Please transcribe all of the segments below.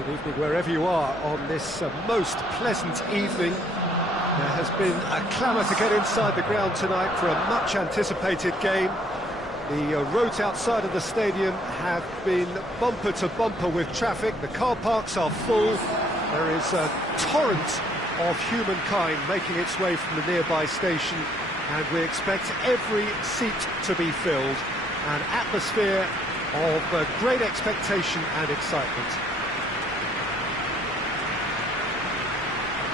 Good evening wherever you are on this most pleasant evening. There has been a clamour to get inside the ground tonight for a much-anticipated game. The roads outside of the stadium have been bumper to bumper with traffic. The car parks are full. There is a torrent of humankind making its way from the nearby station, and we expect every seat to be filled. An atmosphere of great expectation and excitement.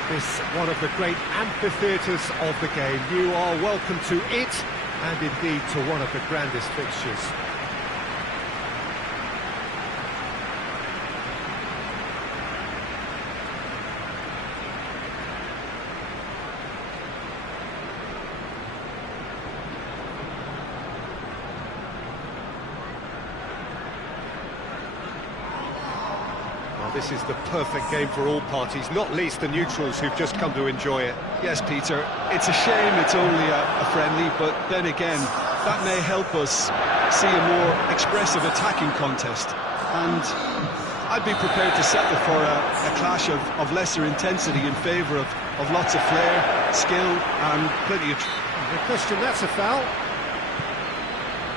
This one of the great amphitheatres of the game. You are welcome to it, and indeed to one of the grandest fixtures. This is the perfect game for all parties, not least the neutrals who've just come to enjoy it. Yes, Peter, it's a shame it's only a friendly, but then again, that may help us see a more expressive attacking contest. And I'd be prepared to settle for a clash of lesser intensity in favour of lots of flair, skill and plenty of... No question, that's a foul.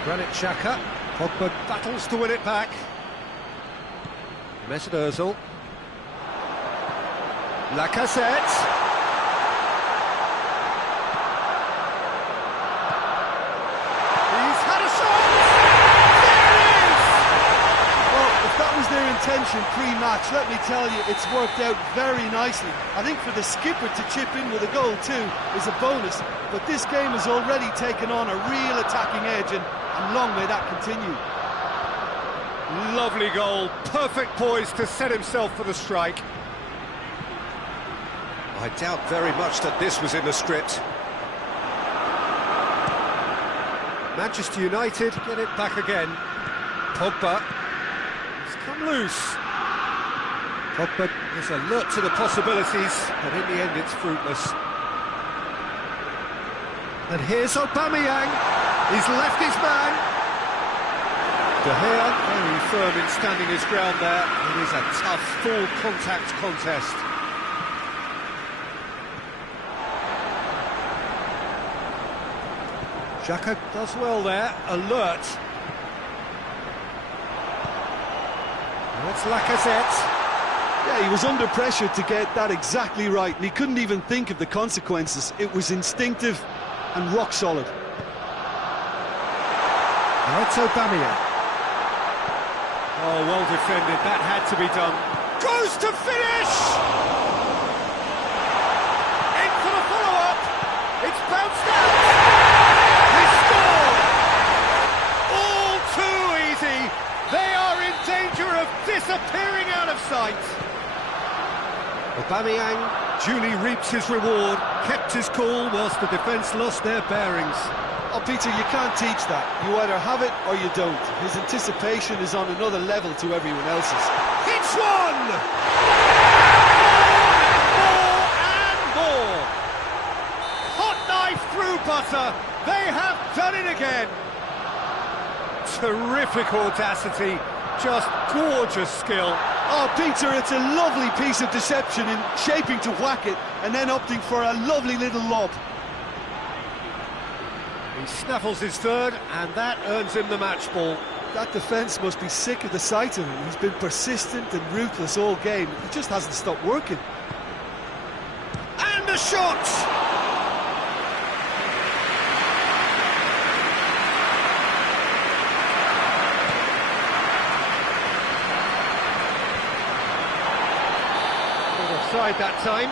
Granit Xhaka. Pogba battles to win it back. Mesut Ozil. Lacazette. He's had a shot! There it is! Well, if that was their intention pre-match, let me tell you, it's worked out very nicely. I think for the skipper to chip in with a goal too is a bonus, but this game has already taken on a real attacking edge, and long may that continue. Lovely goal, perfect poise to set himself for the strike. I doubt very much that this was in the script. Manchester United get it back again. Pogba has come loose. Pogba is alert to the possibilities, but in the end it's fruitless. And here's Aubameyang. He's left his man. De Gea, very firm in standing his ground there. It is a tough, full-contact contest. Xhaka does well there, alert. And it's Lacazette. Yeah, he was under pressure to get that exactly right, and he couldn't even think of the consequences. It was instinctive and rock solid. Now it's Aubameyang. Oh, well defended, that had to be done. Goes to finish! In for the follow-up! It's bounced out! He scored! All too easy! They are in danger of disappearing out of sight! Aubameyang duly reaps his reward, kept his cool whilst the defence lost their bearings. Oh, Peter, you can't teach that. You either have it or you don't. His anticipation is on another level to everyone else's. It's one! More! Hot knife through butter. They have done it again. Terrific audacity. Just gorgeous skill. Oh, Peter, it's a lovely piece of deception in shaping to whack it and then opting for a lovely little lob. He snaffles his third, and that earns him the match ball. That defence must be sick of the sight of him. He's been persistent and ruthless all game. He just hasn't stopped working. And a shot! Not offside that time.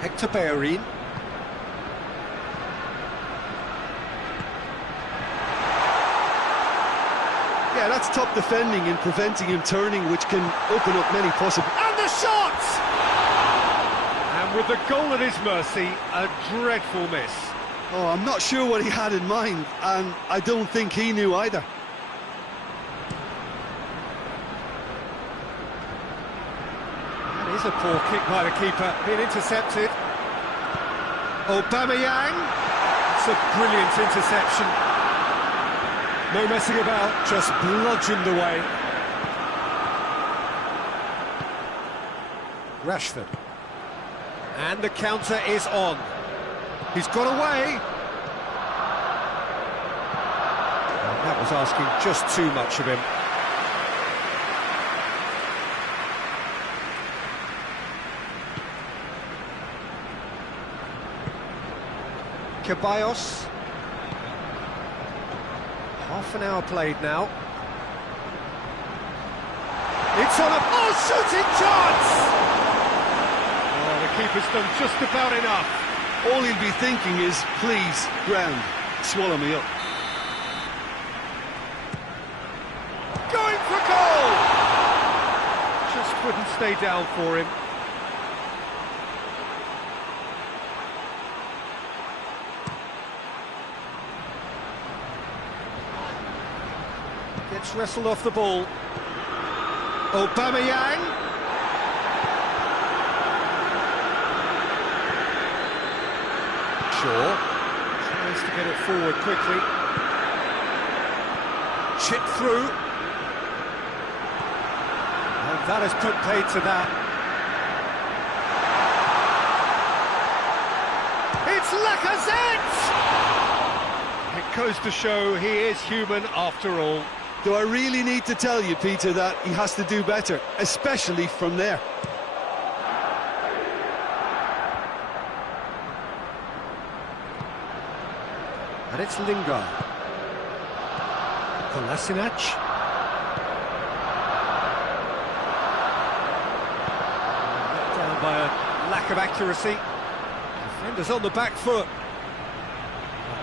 Hector Bellerin. Yeah, that's top defending and preventing him turning, which can open up many possible... And the shot! And with the goal at his mercy, a dreadful miss. Oh, I'm not sure what he had in mind, and I don't think he knew either. That is a poor kick by the keeper, being intercepted. Aubameyang. It's a brilliant interception. No messing about, just bludgeoned away. Rashford. And the counter is on. He's got away. And that was asking just too much of him. Ceballos. Half an hour played now. It's on a shooting chance! Oh, the keeper's done just about enough. All he'll be thinking is, please, ground, swallow me up. Going for goal! Just wouldn't stay down for him. Gets wrestled off the ball. Aubameyang. Shaw tries to get it forward quickly. Chip through. And that has put paid to that. It's Lacazette! It goes to show he is human after all. Do I really need to tell you, Peter, that he has to do better, especially from there? And it's Lingard. Kolasinac. Let down by a lack of accuracy. Defender's on the back foot.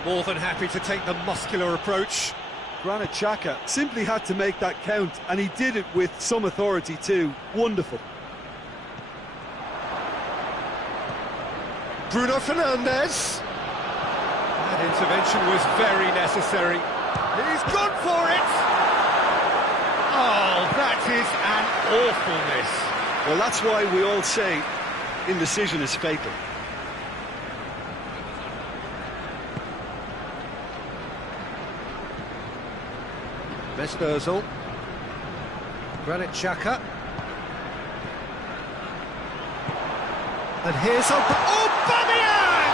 More than happy to take the muscular approach. Granit Xhaka simply had to make that count, and he did it with some authority too. Wonderful. Bruno Fernandes. That intervention was very necessary. He's gone for it! Oh, that is an awfulness. Well, that's why we all say indecision is fatal. Mesut Ozil. Granit Xhaka. And here's Aubameyang!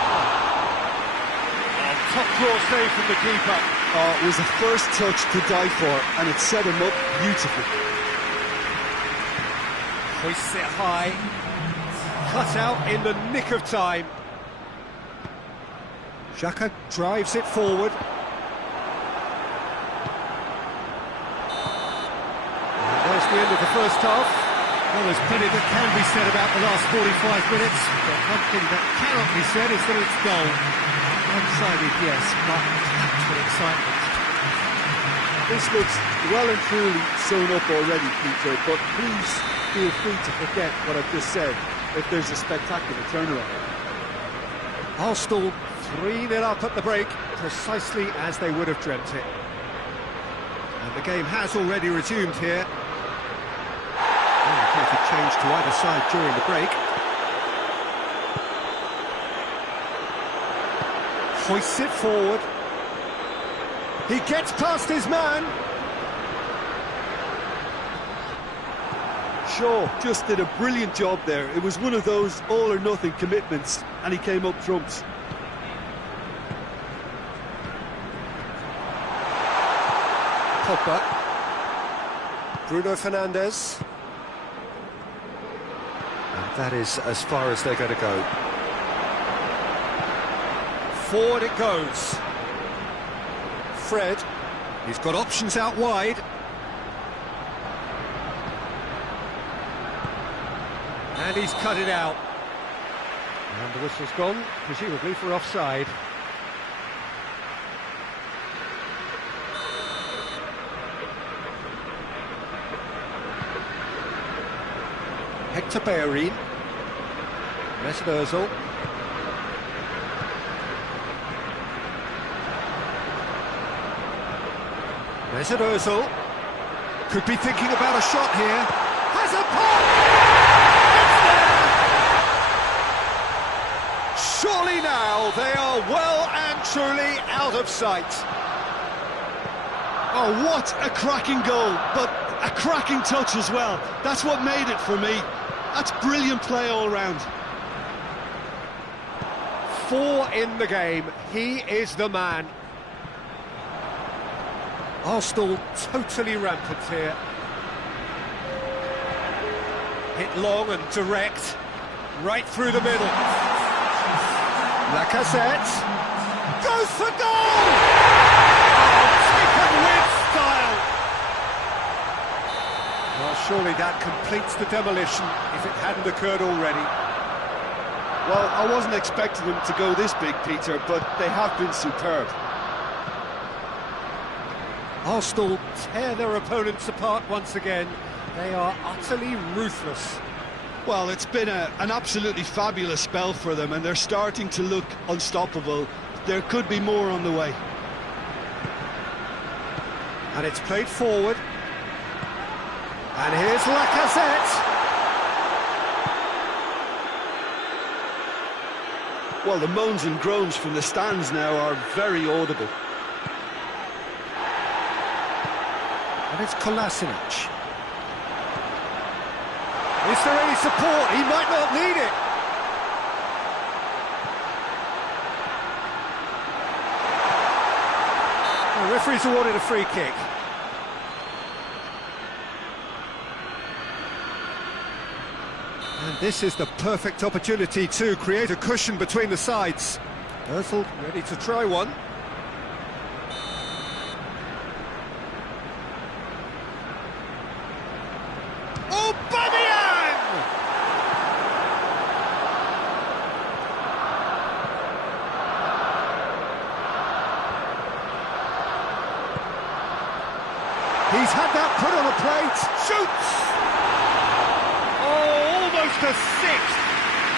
Oh, top draw save from the keeper. Oh, it was the first touch to die for, and it set him up beautifully. Hoists it high. Cut out in the nick of time. Xhaka drives it forward. There's the end of the first half. Well, there's plenty that can be said about the last 45 minutes, but one thing that cannot be said is that it's dull. One-sided, yes, but packed with excitement. This looks well and truly sewn up already, Peter, but please feel free to forget what I've just said if there's a spectacular turnaround. Arsenal 3-0 up at the break, precisely as they would have dreamt it. And the game has already resumed here. Perfect change to either side during the break. Hoists it forward. He gets past his man. Shaw just did a brilliant job there. It was one of those all-or-nothing commitments, and he came up trumps. Pogba. Bruno Fernandes. And that is as far as they're going to go. Forward it goes. Fred. He's got options out wide. And he's cut it out. And the whistle's gone, presumably for offside. Hector Bellerin. Mesut Ozil. Mesut Ozil. Could be thinking about a shot here. Has a pop! It's there! Surely now truly out of sight. Oh, what a cracking goal, but a cracking touch as well. That's what made it for me. That's brilliant play all round. 4 in the game, he is the man. Arsenal totally rampant here. Hit long and direct, right through the middle. Lacazette goes for goal! Taken with style! Well, surely that completes the demolition if it hadn't occurred already. Well, I wasn't expecting them to go this big, Peter, but they have been superb. Arsenal tear their opponents apart once again. They are utterly ruthless. Well, it's been an absolutely fabulous spell for them, and they're starting to look unstoppable. There could be more on the way. And it's played forward. And here's Lacazette. Well, the moans and groans from the stands now are very audible. And it's Kolasinac. Is there any support? He might not need it. The referee's awarded a free kick. And this is the perfect opportunity to create a cushion between the sides. Özil ready to try one. He's had that put on a plate. Shoots! Oh, almost a sixth.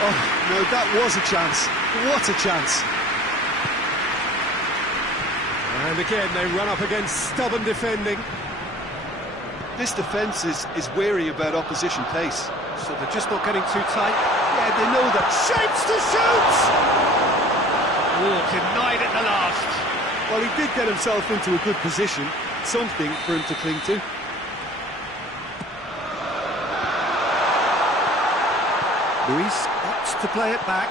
Oh, no, that was a chance. What a chance. And again, they run up against stubborn defending. This defence is wary about opposition pace. So they're just not getting too tight. Yeah, they know that. Shapes to shoot! Oh, denied at the last. Well, he did get himself into a good position. Something for him to cling to. Luis opts to play it back.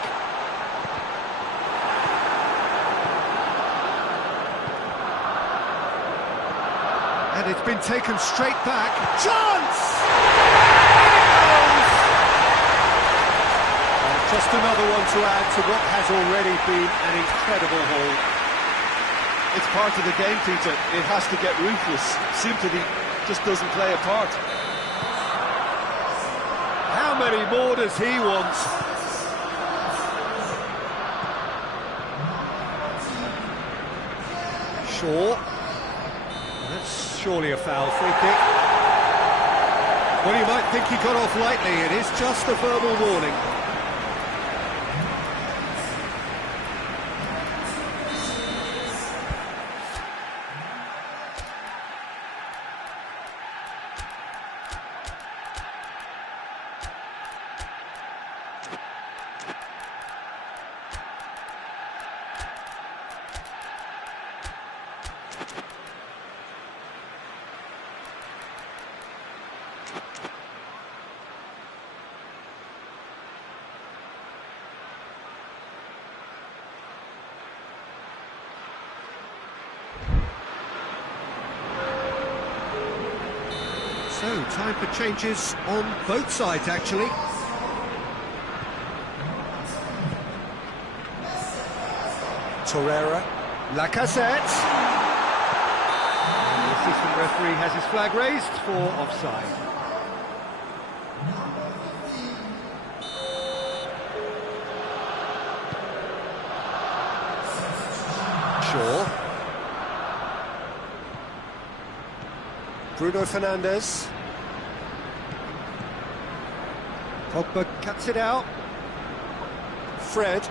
And it's been taken straight back. Chance! Just another one to add to what has already been an incredible haul. It's part of the game, Peter. It has to get ruthless. Sympathy just doesn't play a part. How many more does he want? Shaw. That's surely a foul. Free kick. Well, you might think he got off lightly. It is just a verbal warning. So, time for changes on both sides, actually. Torreira, Lacazette. And the assistant referee has his flag raised for offside. Shaw. Bruno Fernandes. Pogba cuts it out. Fred.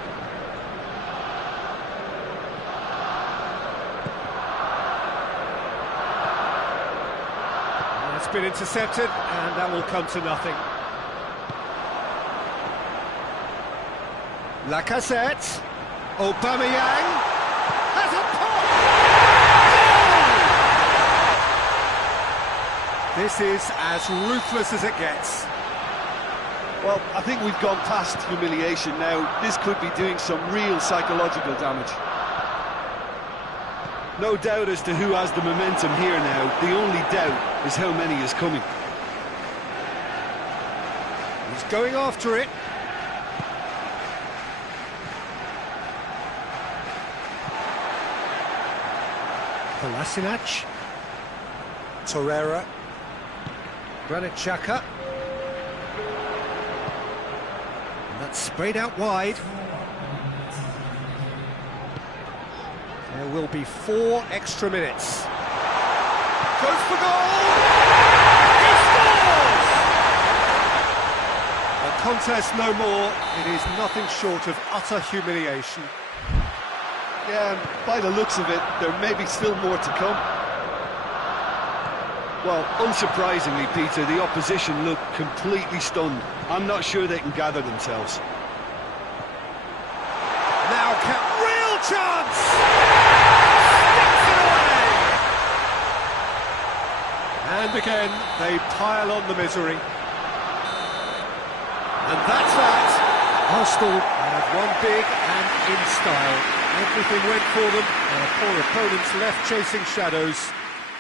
That's been intercepted, and that will come to nothing. Lacazette. Aubameyang. This is as ruthless as it gets. Well, I think we've gone past humiliation now. This could be doing some real psychological damage. No doubt as to who has the momentum here now. The only doubt is how many is coming. He's going after it. Kolasinac. Torreira. Granit Xhaka. And that's sprayed out wide. There will be 4 extra minutes. Goes for goal! He scores! A contest no more. It is nothing short of utter humiliation. Yeah, and by the looks of it, there may be still more to come. Well, unsurprisingly, Peter, the opposition look completely stunned. I'm not sure they can gather themselves. Now, real chance! Sticks it away! And again, they pile on the misery. And that's that. Arsenal have won big and in style. Everything went for them, and a poor opponent's left chasing shadows.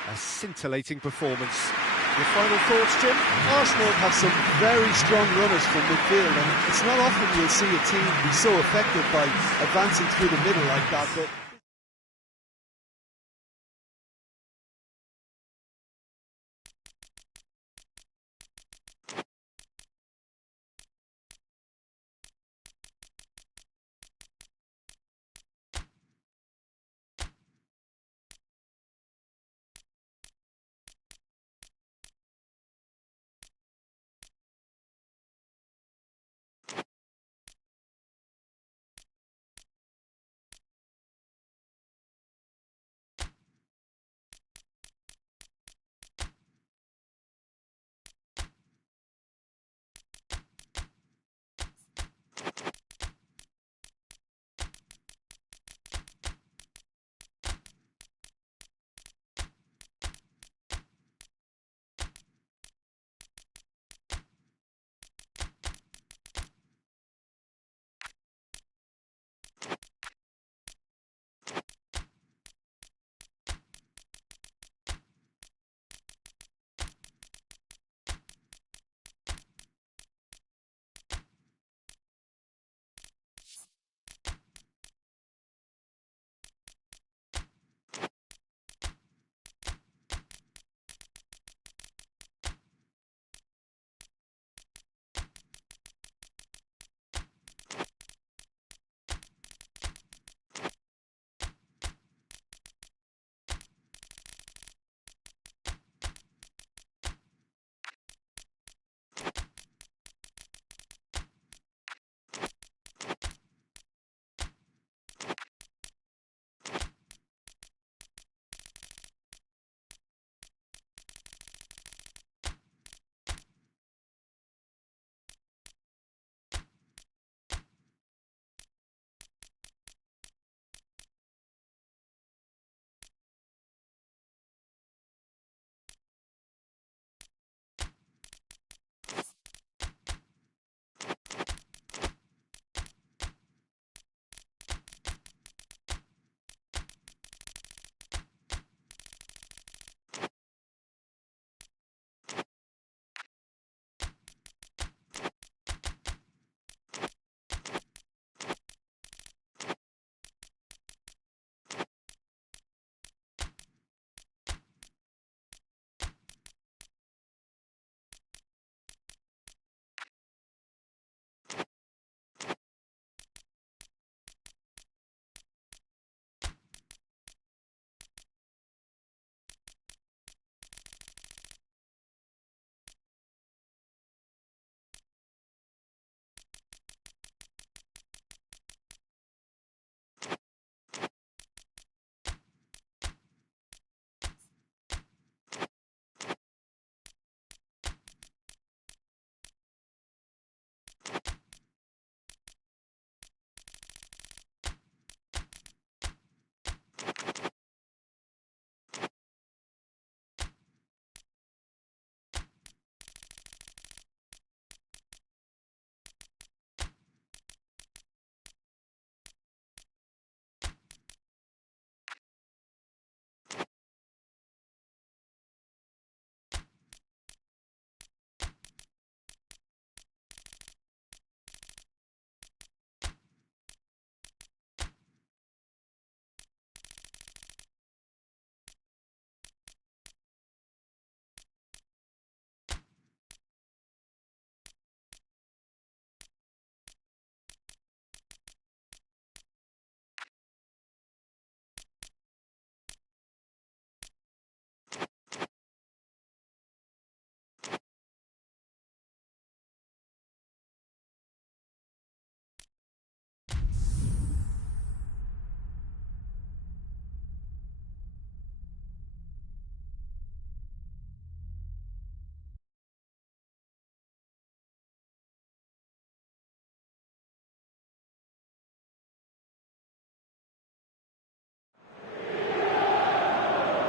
A scintillating performance. Your final thoughts, Jim? Arsenal have some very strong runners from midfield, and it's not often you'll see a team be so effective by advancing through the middle like that, but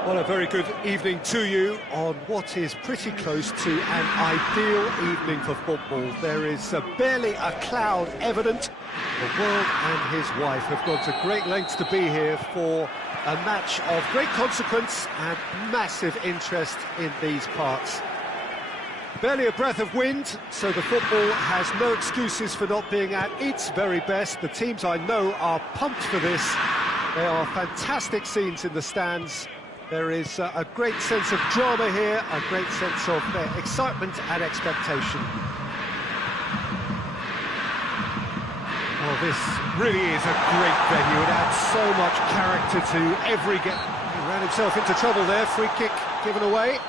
Well, a very good evening to you on what is pretty close to an ideal evening for football. There is barely a cloud evident. The world and his wife have gone to great lengths to be here for a match of great consequence and massive interest in these parts. Barely a breath of wind, so the football has no excuses for not being at its very best. The teams I know are pumped for this. There are fantastic scenes in the stands. There is a great sense of drama here, a great sense of excitement and expectation. Well, this really is a great venue. It adds so much character to every game. He ran himself into trouble there, free kick given away.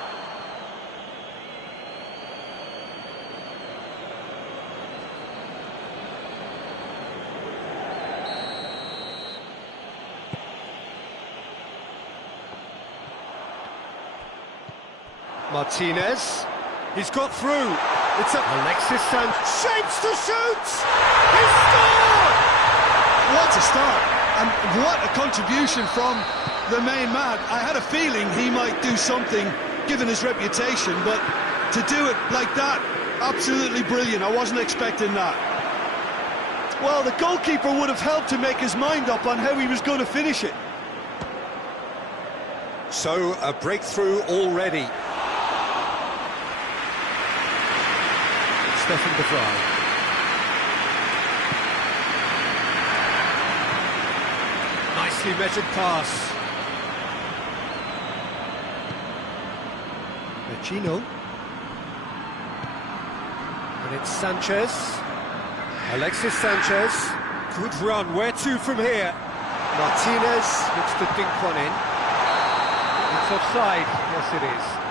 Martinez, he's got through. It's Alexis Sanchez, shapes to shoot! He scored! What a start, and what a contribution from the main man. I had a feeling he might do something, given his reputation, but to do it like that, absolutely brilliant. I wasn't expecting that. Well, the goalkeeper would have helped to make his mind up on how he was going to finish it. So, a breakthrough already. Stefan de Vrij. Nicely measured pass. Vecino. And it's Sanchez. Alexis Sanchez. Good run. Where to from here? Martinez looks to dink one in. It's offside. Yes, it is.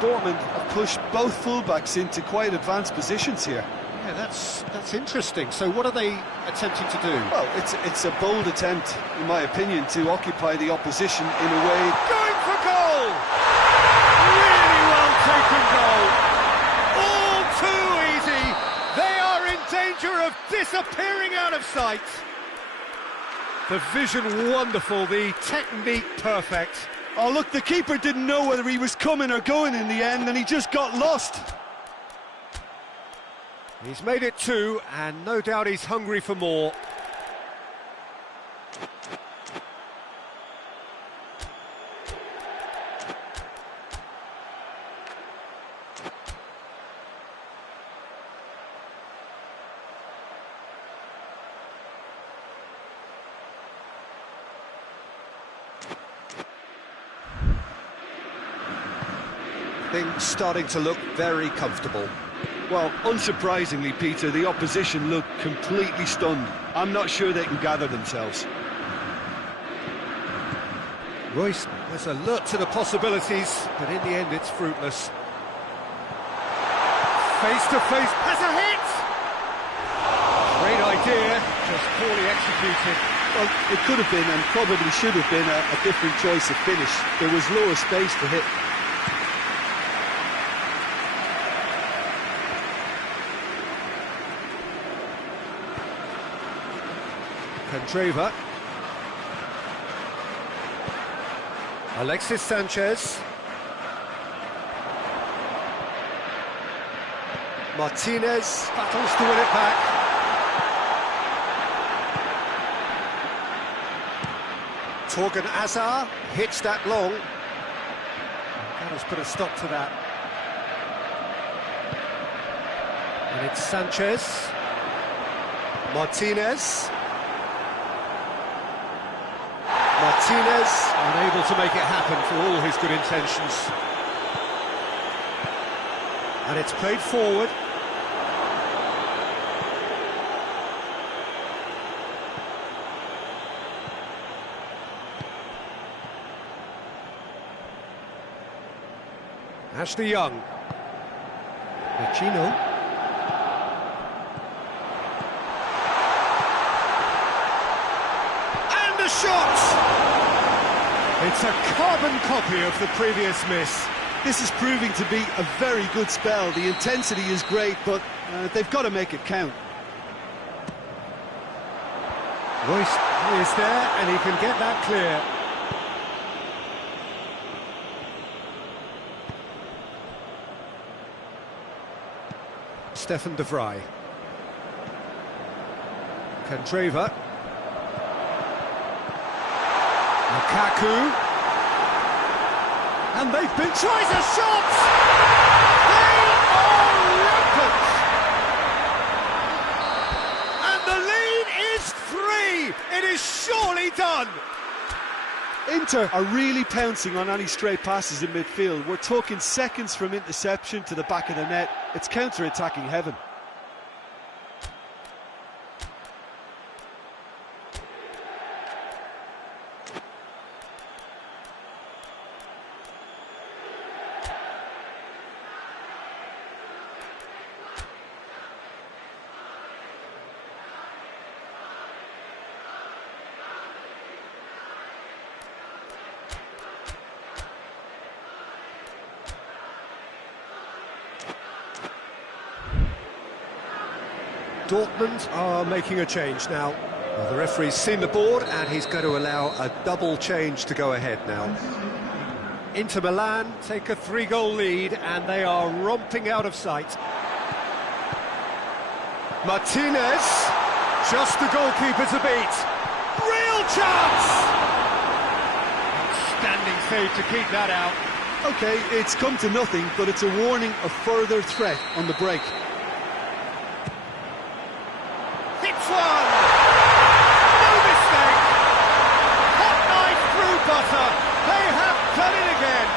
Dortmund have pushed both fullbacks into quite advanced positions here. Yeah, that's interesting. So what are they attempting to do? Well, it's a bold attempt, in my opinion, to occupy the opposition in a way. Going for goal! Really well taken goal. All too easy. They are in danger of disappearing out of sight. The vision wonderful, the technique perfect. Oh, look, the keeper didn't know whether he was coming or going in the end, and he just got lost. He's made it two, and no doubt he's hungry for more. Things starting to look very comfortable. Well, unsurprisingly, Peter, the opposition look completely stunned. I'm not sure they can gather themselves. Royce was alert to the possibilities, but in the end it's fruitless. Face to face, has a hit! Great idea, just poorly executed. Well, it could have been, and probably should have been, a different choice of finish. There was lower space to hit. Candreva. Alexis Sanchez. Martinez battles to win it back. Torgan Hazard hits that long. That has put a stop to that. And it's Sanchez. Martinez. Martinez unable to make it happen for all his good intentions. And it's played forward. Ashley Young. Vecino. shot! It's a carbon copy of the previous miss. This is proving to be a very good spell. The intensity is great, but they've got to make it count. Royce is there, and he can get that clear. Stefan de Vrij. Candreva. Lukaku. And they've been... Tries a shot! They are rampant! And the lead is 3! It is surely done! Inter are really pouncing on any stray passes in midfield. We're talking seconds from interception to the back of the net. It's counter-attacking heaven. Dortmund are making a change now. Well, the referee's seen the board and he's going to allow a double change to go ahead now. Inter Milan take a 3-goal lead and they are romping out of sight. Martinez, just the goalkeeper to beat. Real chance! Outstanding save to keep that out. OK, it's come to nothing, but it's a warning of further threat on the break. Hits one! No mistake! Hot knife through butter! They have done it again!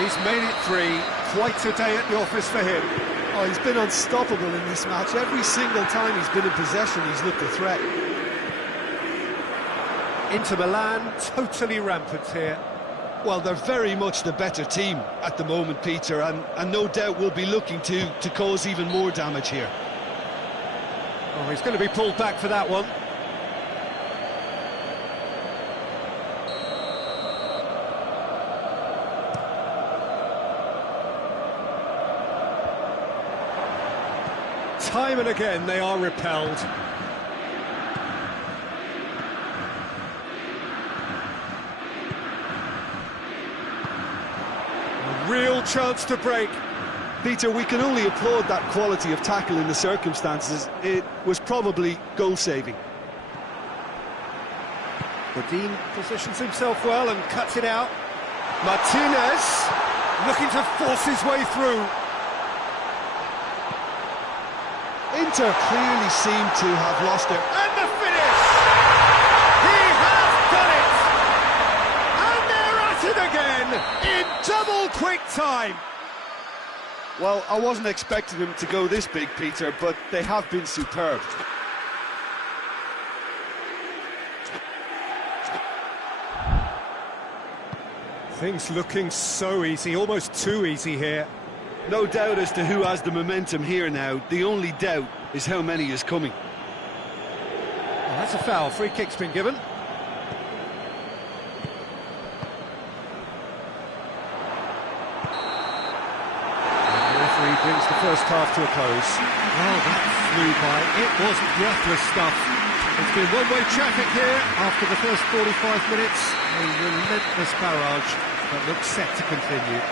He's made it 3. Quite a day at the office for him. Oh, he's been unstoppable in this match. Every single time he's been in possession, he's looked a threat. Inter Milan, totally rampant here. Well, they're very much the better team at the moment, Peter, and no doubt will be looking to cause even more damage here. Oh, he's going to be pulled back for that one. Time and again they are repelled. Real chance to break. Peter, we can only applaud that quality of tackle in the circumstances. It was probably goal-saving. Godin positions himself well and cuts it out. Martinez looking to force his way through. Inter clearly seem to have lost their... And the finish! He has done it! And they're at it again in double quick time. Well, I wasn't expecting them to go this big, Peter, but they have been superb. Things looking so easy, almost too easy here. No doubt as to who has the momentum here now. The only doubt is how many is coming. Well, that's a foul. Free kick's been given. And the referee brings the first half to a close. Oh, that flew by. It was breathless stuff. It's been one-way traffic here After the first 45 minutes, a relentless barrage that looks set to continue.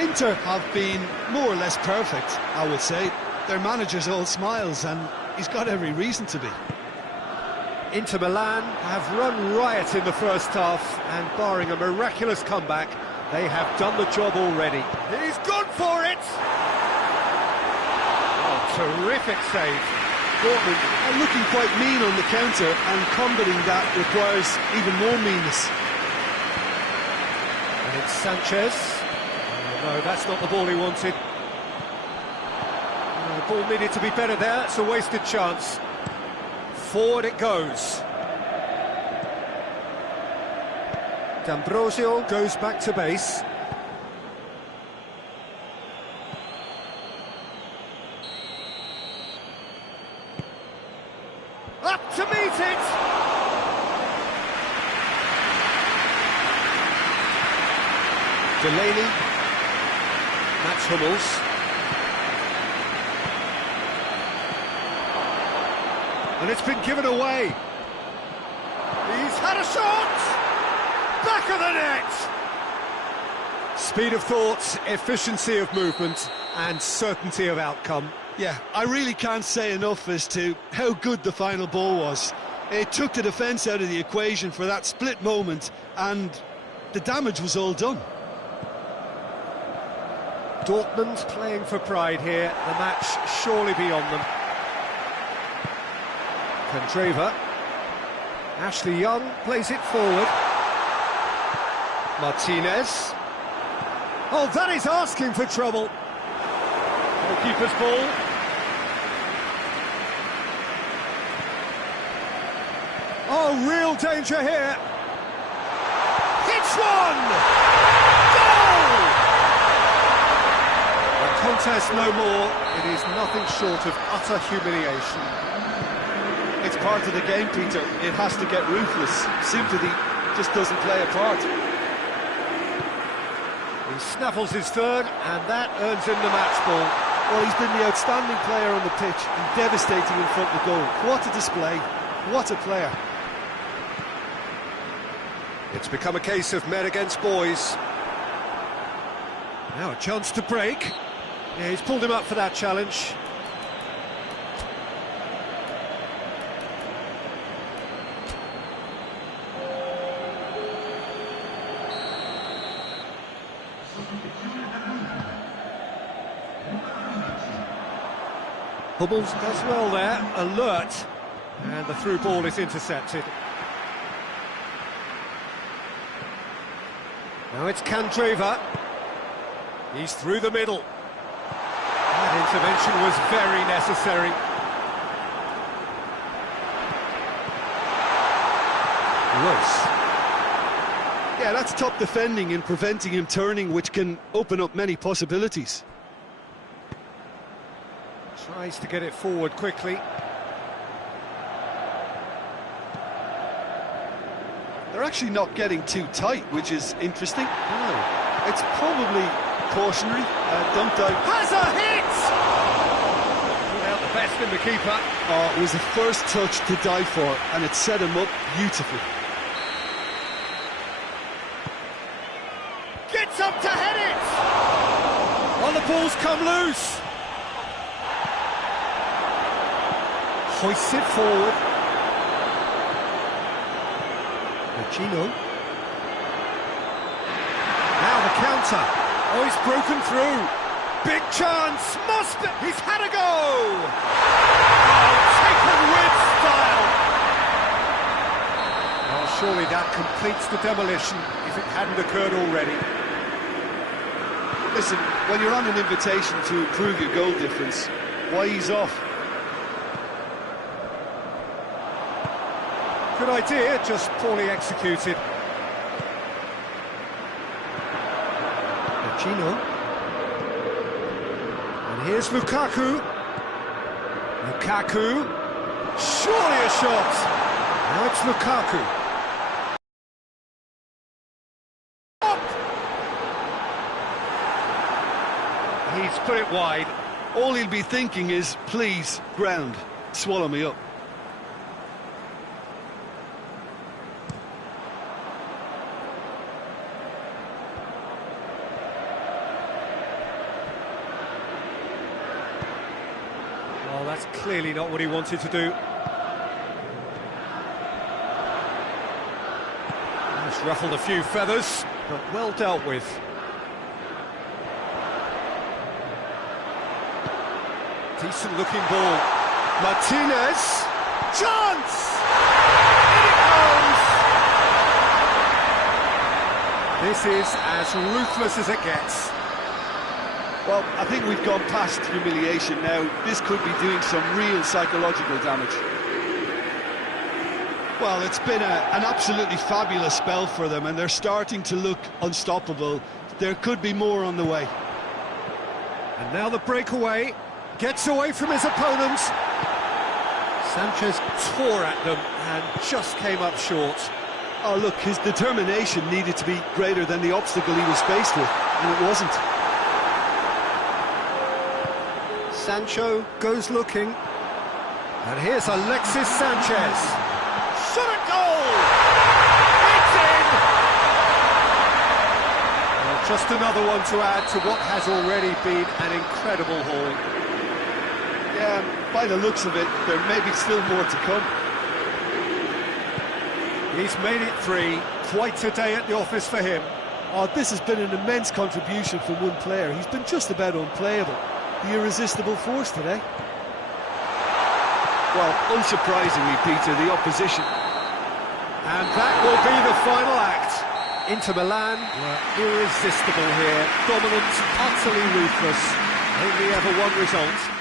Inter have been more or less perfect, I would say. Their manager's all smiles, and he's got every reason to be. Inter Milan have run riot in the first half, and barring a miraculous comeback, they have done the job already. He's gone for it! Oh, terrific save. Dortmund are looking quite mean on the counter, and combating that requires even more meanness. And it's Sanchez. No, that's not the ball he wanted. The ball needed to be better there. It's a wasted chance. Forward it goes. D'Ambrosio goes back to base. Delaney. That's Hummels. And it's been given away. He's had a shot! Back of the net! Speed of thought, efficiency of movement, and certainty of outcome. Yeah, I really can't say enough as to how good the final ball was. It took the defence out of the equation for that split moment, and the damage was all done. Dortmund playing for pride here, the match surely beyond them. Candreva. Ashley Young plays it forward. Martinez. Oh, that is asking for trouble. Goalkeeper's ball. Oh, real danger here. Hits one! Goal! A contest no more. It is nothing short of utter humiliation. It's part of the game, Peter. It has to get ruthless. Sympathy just doesn't play a part. He snaffles his third, and that earns him the match ball. Well, he's been the outstanding player on the pitch and devastating in front of the goal. What a display. What a player. It's become a case of men against boys. Now a chance to break. Yeah, he's pulled him up for that challenge. Hummels does well there, alert, and the through ball is intercepted. Now it's Candreva. He's through the middle. That intervention was very necessary. Royce. Yeah, that's top defending and preventing him turning, which can open up many possibilities. Tries to get it forward quickly. They're actually not getting too tight, which is interesting. No. It's probably cautionary. Don't doubt. Has a hit! Without the best in the keeper. Oh, it was the first touch to die for, and it set him up beautifully. Gets up to head it! Oh, the ball's come loose! Hoists it forward. Gino. Now the counter. Oh, he's broken through. Big chance. Must be. He's had a go. Oh, taken with style. Oh, surely that completes the demolition if it hadn't occurred already. Listen, when you're on an invitation to improve your goal difference, why ease off? Good idea, just poorly executed. Gino. And here's Lukaku. Lukaku. Surely a shot. Now it's Lukaku. Up. He's put it wide. All he'll be thinking is, please, ground, swallow me up. Oh, that's clearly not what he wanted to do. That's ruffled a few feathers, but well dealt with. Decent looking ball. Martinez. Chance! In it goes! This is as ruthless as it gets. Well, I think we've gone past humiliation now. This could be doing some real psychological damage. Well, it's been an absolutely fabulous spell for them, and they're starting to look unstoppable. There could be more on the way. And now the breakaway. Gets away from his opponent. Sanchez tore at them and just came up short. Oh, look, his determination needed to be greater than the obstacle he was faced with, and it wasn't. Sancho goes looking. And here's Alexis Sanchez. Shot at goal! It's in! Well, just another one to add to what has already been an incredible haul. Yeah, by the looks of it, there may be still more to come. He's made it 3. Quite a day at the office for him. Oh, this has been an immense contribution from one player. He's been just about unplayable. The irresistible force today. Well, unsurprisingly, Peter, the opposition. And that will be the final act. Inter Milan were irresistible here. Dominant, utterly ruthless. Only ever one result.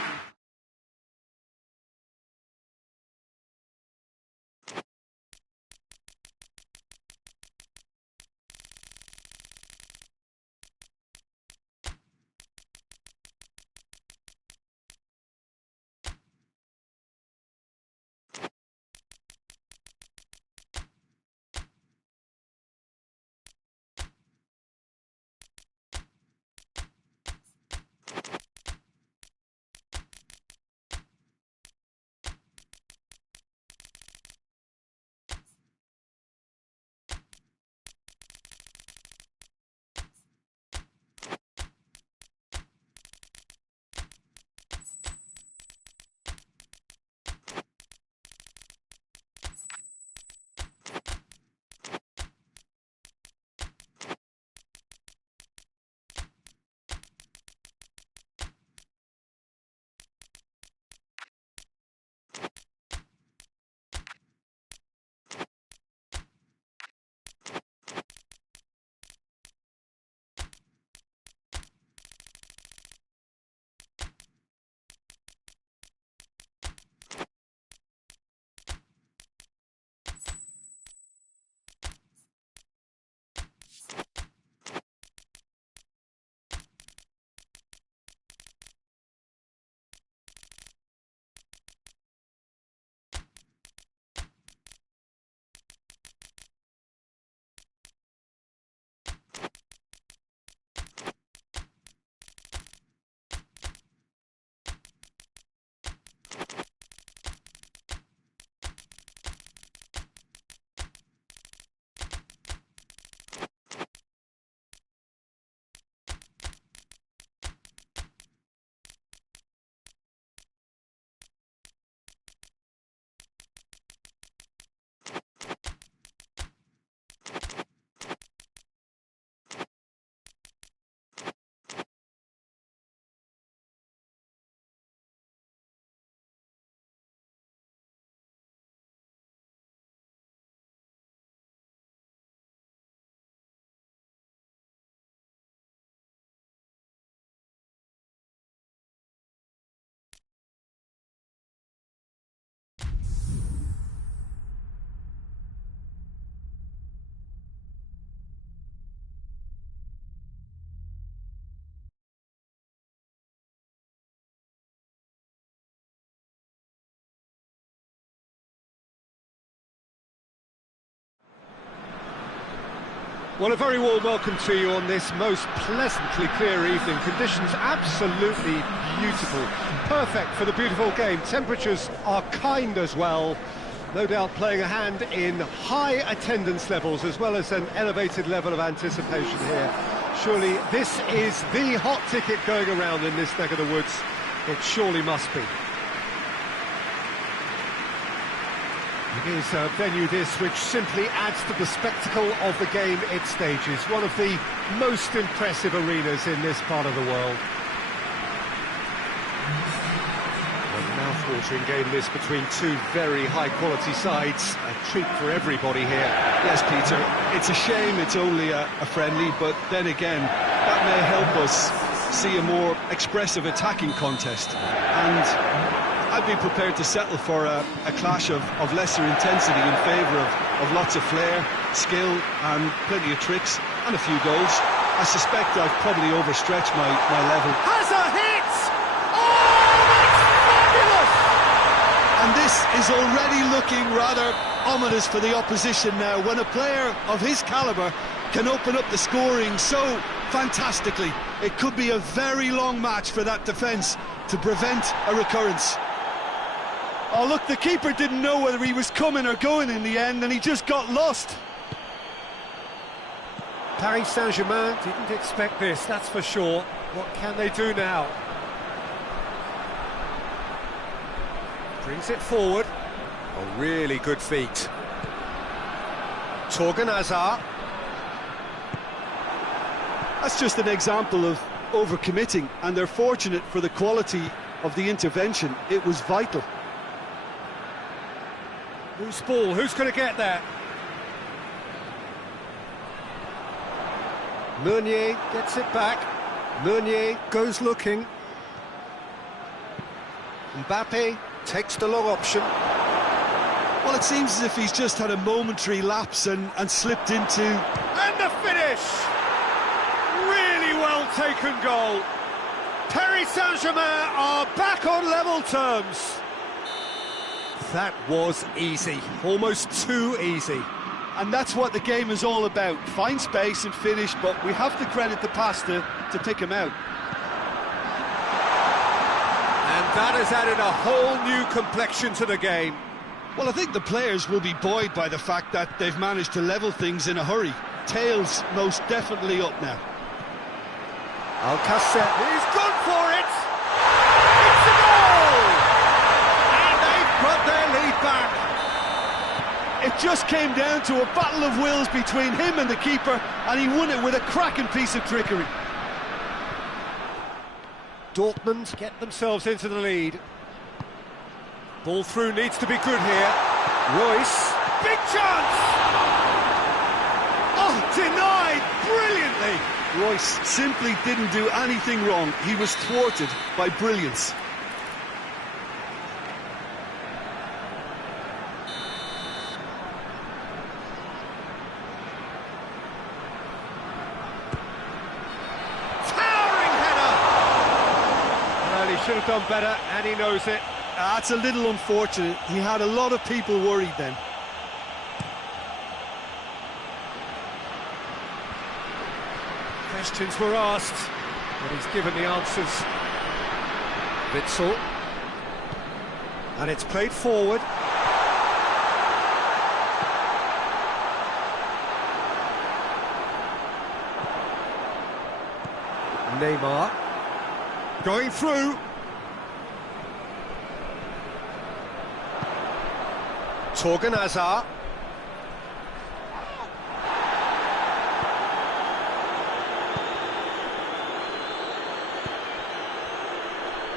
Well, a very warm welcome to you on this most pleasantly clear evening. Conditions absolutely beautiful. Perfect for the beautiful game. Temperatures are kind as well. No doubt playing a hand in high attendance levels as well as an elevated level of anticipation here. Surely this is the hot ticket going around in this neck of the woods. It surely must be. It is a venue this which simply adds to the spectacle of the game it stages. One of the most impressive arenas in this part of the world. A mouth-watering game this between two very high-quality sides. A treat for everybody here. Yes, Peter, it's a shame it's only a friendly, but then again, that may help us see a more expressive attacking contest. And I'd be prepared to settle for a clash of lesser intensity in favour of lots of flair, skill and plenty of tricks and a few goals. I suspect I've probably overstretched my level. Has a hit! Oh, that's fabulous! And this This is already looking rather ominous for the opposition now, when a player of his calibre can open up the scoring so fantastically. It could be a very long match for that defence to prevent a recurrence. Oh, look, the keeper didn't know whether he was coming or going in the end, and he just got lost. Paris Saint-Germain didn't expect this, that's for sure. What can they do now? Brings it forward. Oh, really good feet. Torgan Hazard. That's just an example of overcommitting, and they're fortunate for the quality of the intervention. It was vital. Loose ball, who's going to get that? Meunier gets it back. Meunier goes looking. Mbappe takes the long option. Well, it seems as if he's just had a momentary lapse and slipped into... And the finish! Really well taken goal. Paris Saint-Germain are back on level terms. That was easy, almost too easy. And that's what the game is all about. Find space and finish, but we have to credit the pass to pick him out. And that has added a whole new complexion to the game. Well, I think the players will be buoyed by the fact that they've managed to level things in a hurry. Tails most definitely up now. Alcacer, he's gone for it! It's a goal! And they've got their lead back. It just came down to a battle of wills between him and the keeper, and he won it with a cracking piece of trickery. Dortmund get themselves into the lead. Ball through needs to be good here. Royce, big chance! Oh, denied brilliantly! Royce simply didn't do anything wrong. He was thwarted by brilliance. Should have done better, and he knows it. That's a little unfortunate. He had a lot of people worried then. Questions were asked, but he's given the answers. Witsel. And it's played forward. Neymar. Going through. Torgan Hazard.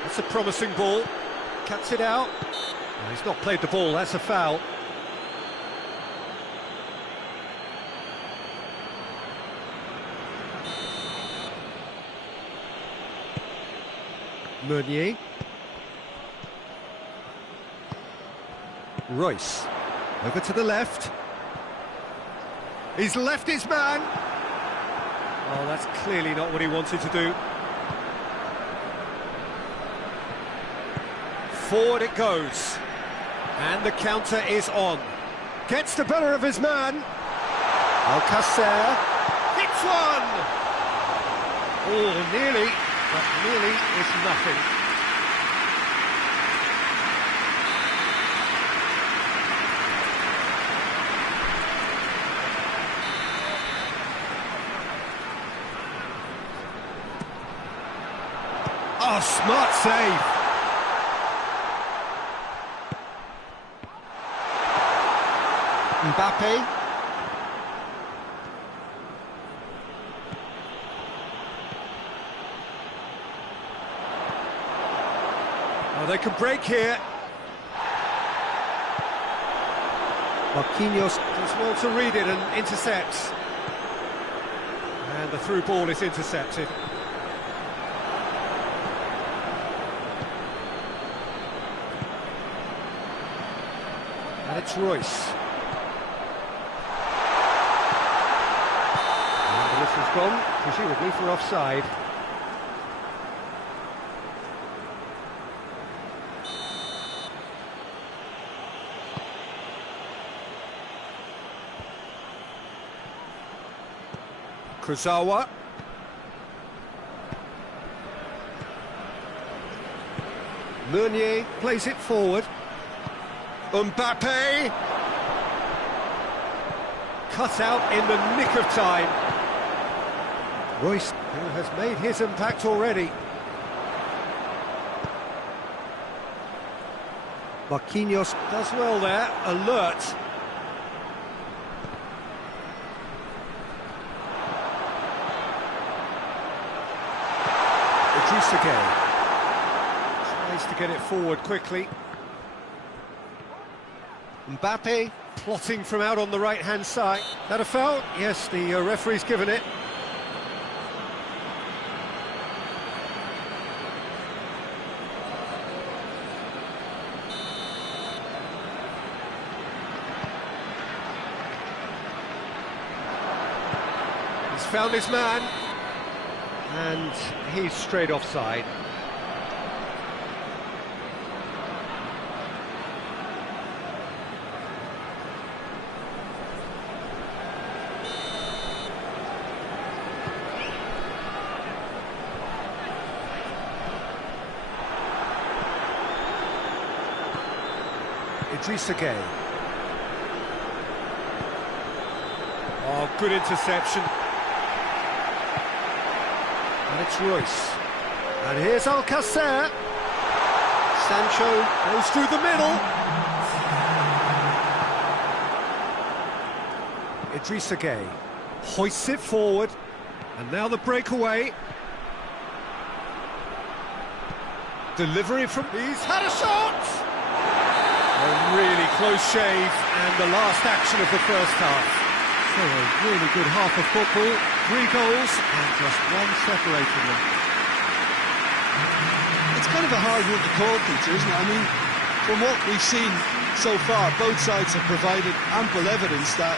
That's a promising ball. Cuts it out. Oh, he's not played the ball, that's a foul. Meunier. Royce. Over to the left. He's left his man. Oh, that's clearly not what he wanted to do. Forward it goes. And the counter is on. Gets the better of his man. Alcacer. Hits one! Oh, nearly. But nearly is nothing. Oh, smart save. Mbappe. Oh, they can break here. Marquinhos does well to read it and intercepts. And the through ball is intercepted. And it's Royce. And the whistle's gone, presumably for offside. Kurzawa. Meunier plays it forward. Mbappe! Cut out in the nick of time. Royce, who has made his impact already. Marquinhos does well there, alert. Idrissa tries to get it forward quickly. Mbappe plotting from out on the right-hand side. That a foul? Yes, the referee's given it. He's found his man, and he's straight offside. Idrissa Gueye. Oh, good interception. And it's Royce. And here's Alcacer. Sancho goes through the middle. Idrissa Gueye hoists it forward. And now the breakaway. Delivery from... He's had a shot! A really close shave, and the last action of the first half. So a really good half of football, 3 goals, and just one separating them. It's kind of a hard one to call, Peter, isn't it? I mean, from what we've seen so far, both sides have provided ample evidence that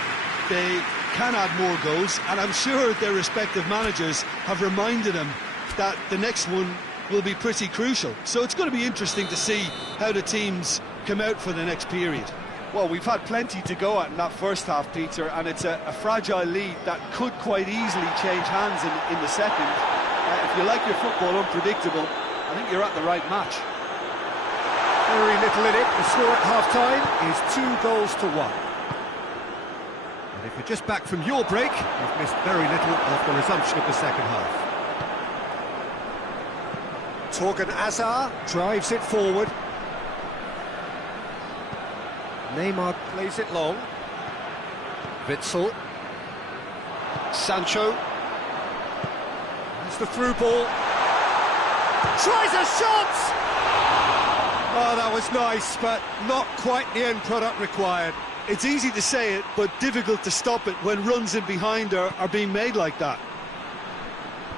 they can add more goals, and I'm sure their respective managers have reminded them that the next one will be pretty crucial. So it's going to be interesting to see how the teams come out for the next period. Well, we've had plenty to go at in that first half, Peter, and it's a fragile lead that could quite easily change hands in the second. If you like your football unpredictable, I think you're at the right match. Very little in it. The score at half-time is 2-1. And if you're just back from your break, you've missed very little of the resumption of the second half. Torgan Hazard drives it forward. Neymar plays it long. Witsel. Sancho. There's the through ball. Tries a shot! Oh, that was nice, but not quite the end product required. It's easy to say it, but difficult to stop it when runs in behind are being made like that.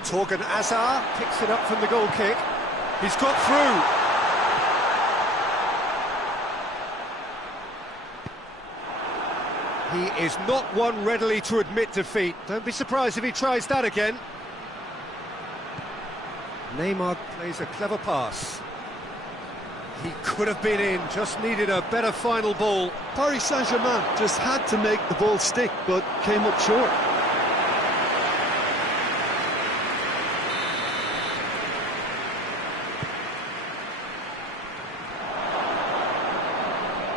Torgan Hazard picks it up from the goal kick. He's got through. He is not one readily to admit defeat. Don't be surprised if he tries that again. Neymar plays a clever pass. He could have been in, just needed a better final ball. Paris Saint-Germain just had to make the ball stick, but came up short.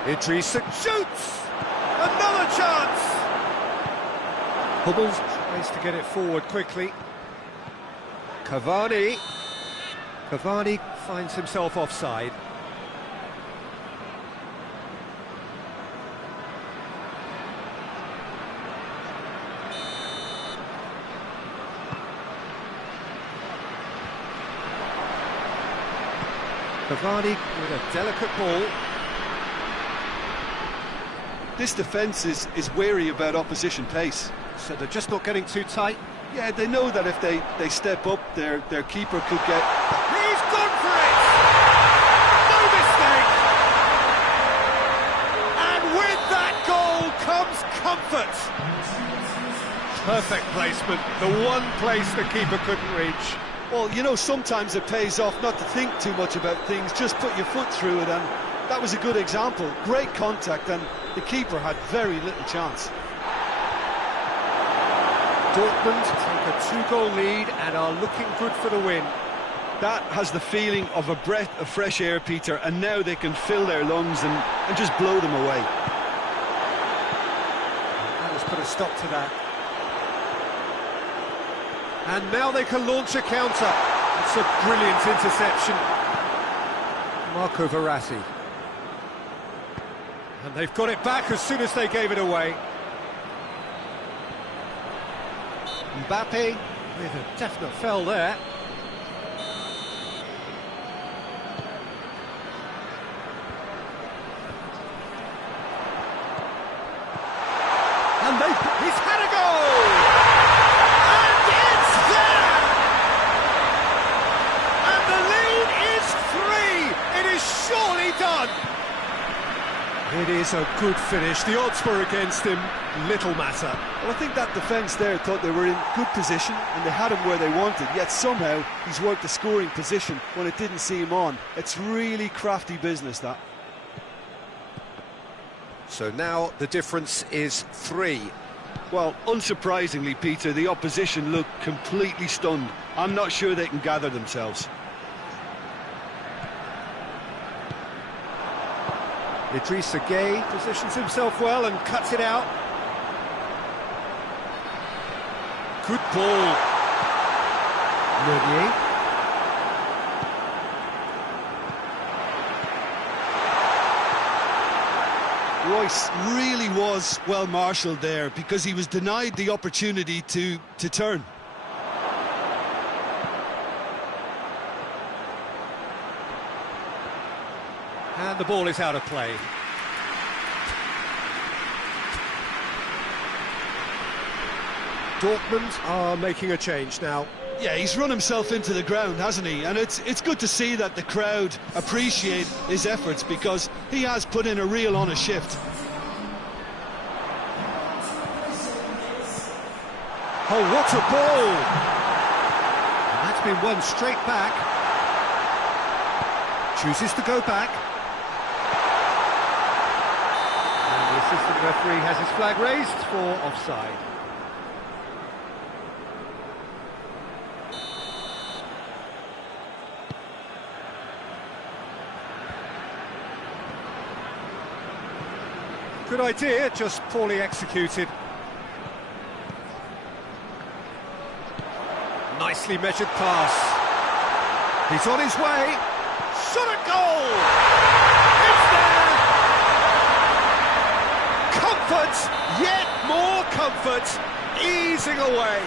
Idrissa shoots! Another chance! Hummels tries to get it forward quickly. Cavani finds himself offside. Cavani with a delicate ball. This defence is wary about opposition pace. So they're just not getting too tight. Yeah, they know that if they step up, their keeper could get... He's gone for it! No mistake! And with that goal comes comfort. Perfect placement, the one place the keeper couldn't reach. Well, you know, sometimes it pays off not to think too much about things, just put your foot through it, and that was a good example. Great contact, and the keeper had very little chance. Dortmund take a two-goal lead and are looking good for the win. That has the feeling of a breath of fresh air, Peter, and now they can fill their lungs and just blow them away. That has put a stop to that. And now they can launch a counter. It's a brilliant interception. Marco Verratti. And they've got it back as soon as they gave it away. Mbappe with a definite foul there. And he's had a goal! And it's there! And the lead is 3! It is surely done! It is a good finish. The odds were against him. Little matter. Well, I think that defence there thought they were in good position and they had him where they wanted, yet somehow he's worked the scoring position when it didn't see him on. It's really crafty business, that. So now the difference is 3. Well, unsurprisingly, Peter, the opposition look completely stunned. I'm not sure they can gather themselves. Idrissa Gueye positions himself well and cuts it out. Good ball. Meunier. Royce really was well marshalled there because he was denied the opportunity to turn. And the ball is out of play. Dortmund are making a change now. Yeah, he's run himself into the ground, hasn't he? And it's good to see that the crowd appreciate his efforts because he has put in a real honest shift. Oh, what a ball! And that's been won straight back. Chooses to go back. And the assistant referee has his flag raised for offside. Good idea, just poorly executed. Nicely measured pass. He's on his way. Shot at goal! It's there! Comfort, yet more comfort, easing away.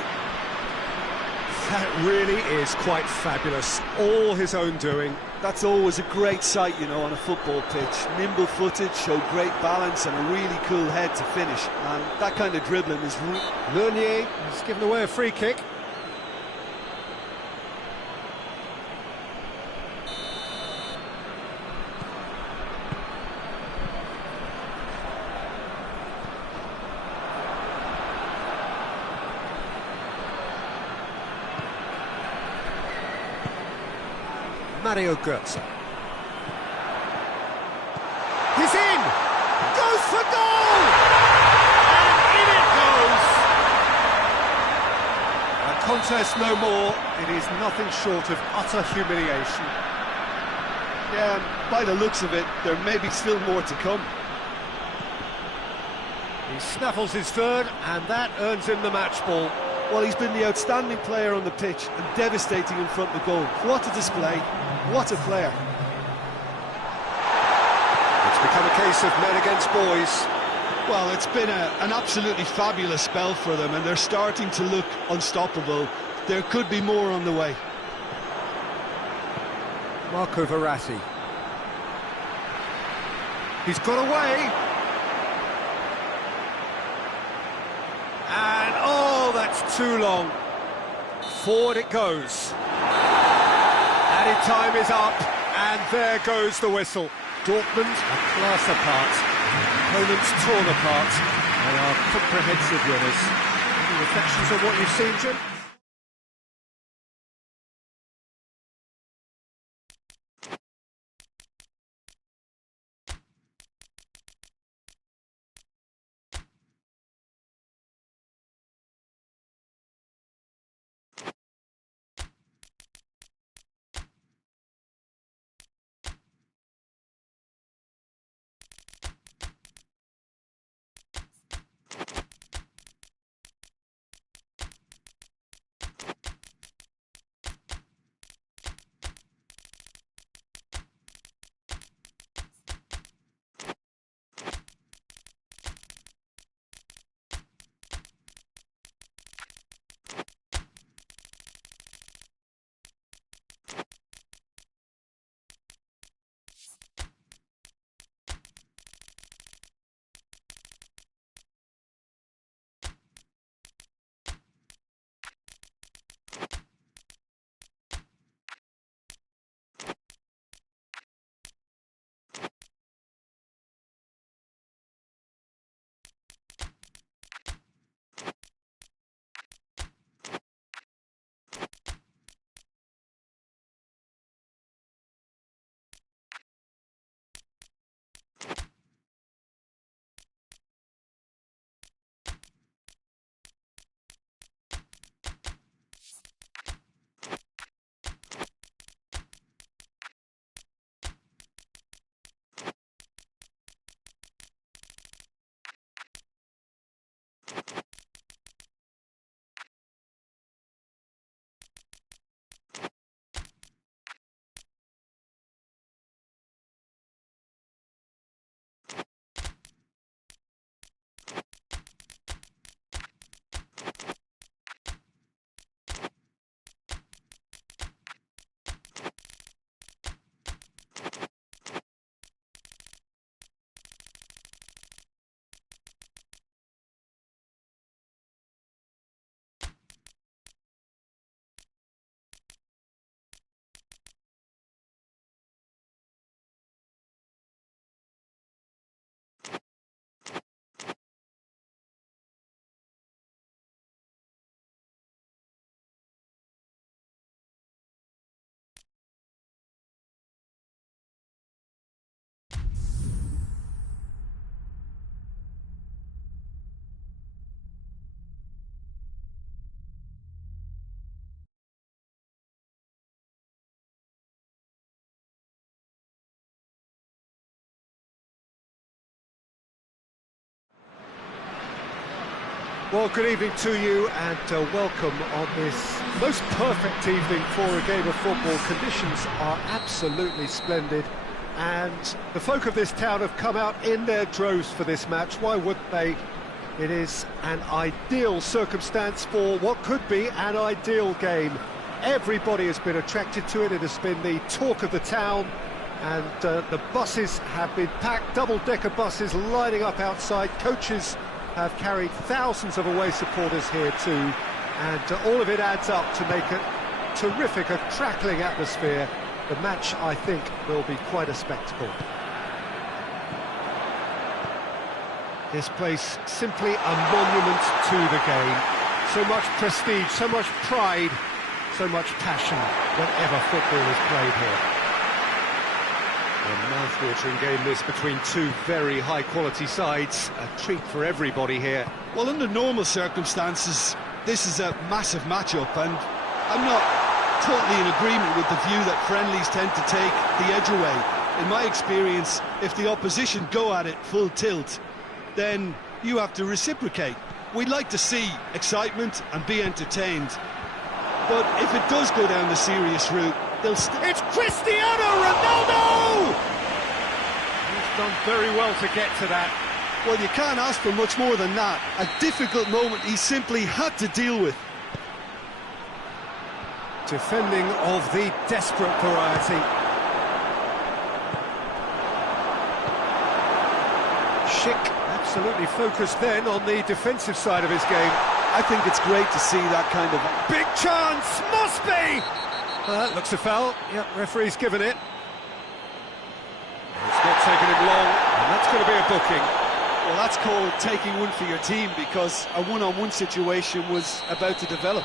That really is quite fabulous. All his own doing. That's always a great sight, you know, on a football pitch. Nimble-footed, showed great balance and a really cool head to finish. And that kind of dribbling is... Meunier has given away a free kick. Mario Götze. He's in! Goes for goal! And in it goes! A contest no more. It is nothing short of utter humiliation. Yeah, by the looks of it, there may be still more to come. He snaffles his third, and that earns him the match ball. Well, he's been the outstanding player on the pitch and devastating in front of goal. What a display, what a player. It's become a case of men against boys. Well, it's been an absolutely fabulous spell for them and they're starting to look unstoppable. There could be more on the way. Marco Verratti. He's got away. And, oh, that's too long. Forward it goes. Added time is up, and there goes the whistle. Dortmund a class apart. Opponents torn apart. They are comprehensive winners. Any reflections on what you've seen, Jim? Well, good evening to you and welcome on this most perfect evening for a game of football. Conditions are absolutely splendid and the folk of this town have come out in their droves for this match. Why wouldn't they? It is an ideal circumstance for what could be an ideal game. Everybody has been attracted to it. It has been the talk of the town, and the buses have been packed, double-decker buses lining up outside. Coaches have carried thousands of away supporters here too, and all of it adds up to make a terrific, a crackling atmosphere. The match, I think, will be quite a spectacle. This place simply a monument to the game. So much prestige, so much pride, so much passion whenever football is played here. A mouth-watering game this between two very high-quality sides. A treat for everybody here. Well, under normal circumstances, this is a massive matchup, and I'm not totally in agreement with the view that friendlies tend to take the edge away. In my experience, if the opposition go at it full tilt, then you have to reciprocate. We'd like to see excitement and be entertained, but if it does go down the serious route, it's Cristiano Ronaldo! He's done very well to get to that. Well, you can't ask for much more than that. A difficult moment he simply had to deal with. Defending of the desperate variety. Schick absolutely focused then on the defensive side of his game. I think it's great to see that kind of... Big chance! Must be! That looks a foul. Yep, referee's given it. It's not taken him long, and that's going to be a booking. Well, that's called taking one for your team, because a one-on-one situation was about to develop.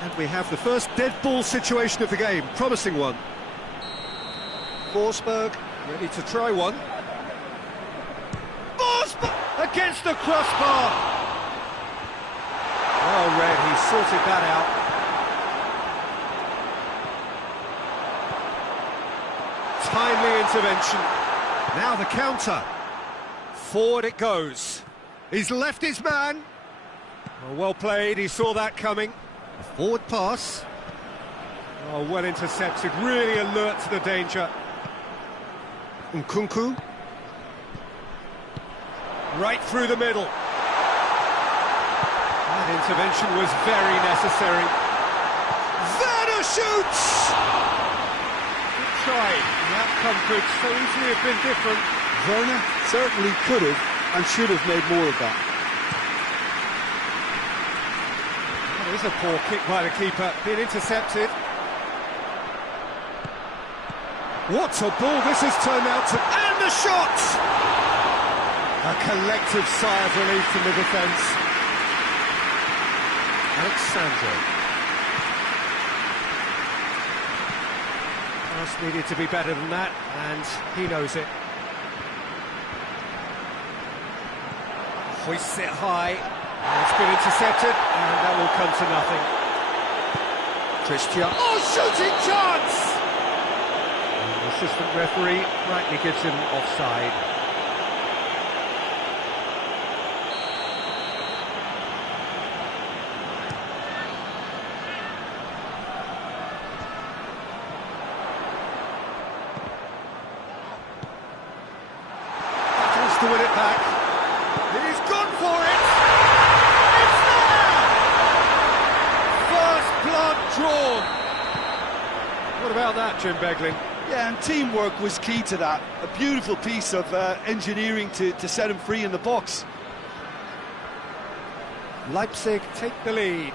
And we have the first dead ball situation of the game. Promising one. Forsberg ready to try one. Forsberg against the crossbar. Well read, he sorted that out. Timely intervention. Now the counter. Forward it goes. He's left his man. Oh, well played, he saw that coming. A forward pass. Oh, well intercepted, really alert to the danger. Nkunku. Right through the middle. That intervention was very necessary. Werner shoots! Try. The outcome could so easily have been different. Werner certainly could have and should have made more of that. That is a poor kick by the keeper, being intercepted. What a ball this has turned out to... And the shot! A collective sigh of relief from the defence. Alexandro. Pass needed to be better than that, and he knows it. Hoists it high, and it's been intercepted, and that will come to nothing. Christian. Oh, shooting chance! And the assistant referee rightly gives him offside. To win it back. He's gone for it! It's there! First blood drawn. What about that, Jim Beglin? Yeah, and teamwork was key to that. A beautiful piece of engineering to set him free in the box. Leipzig take the lead.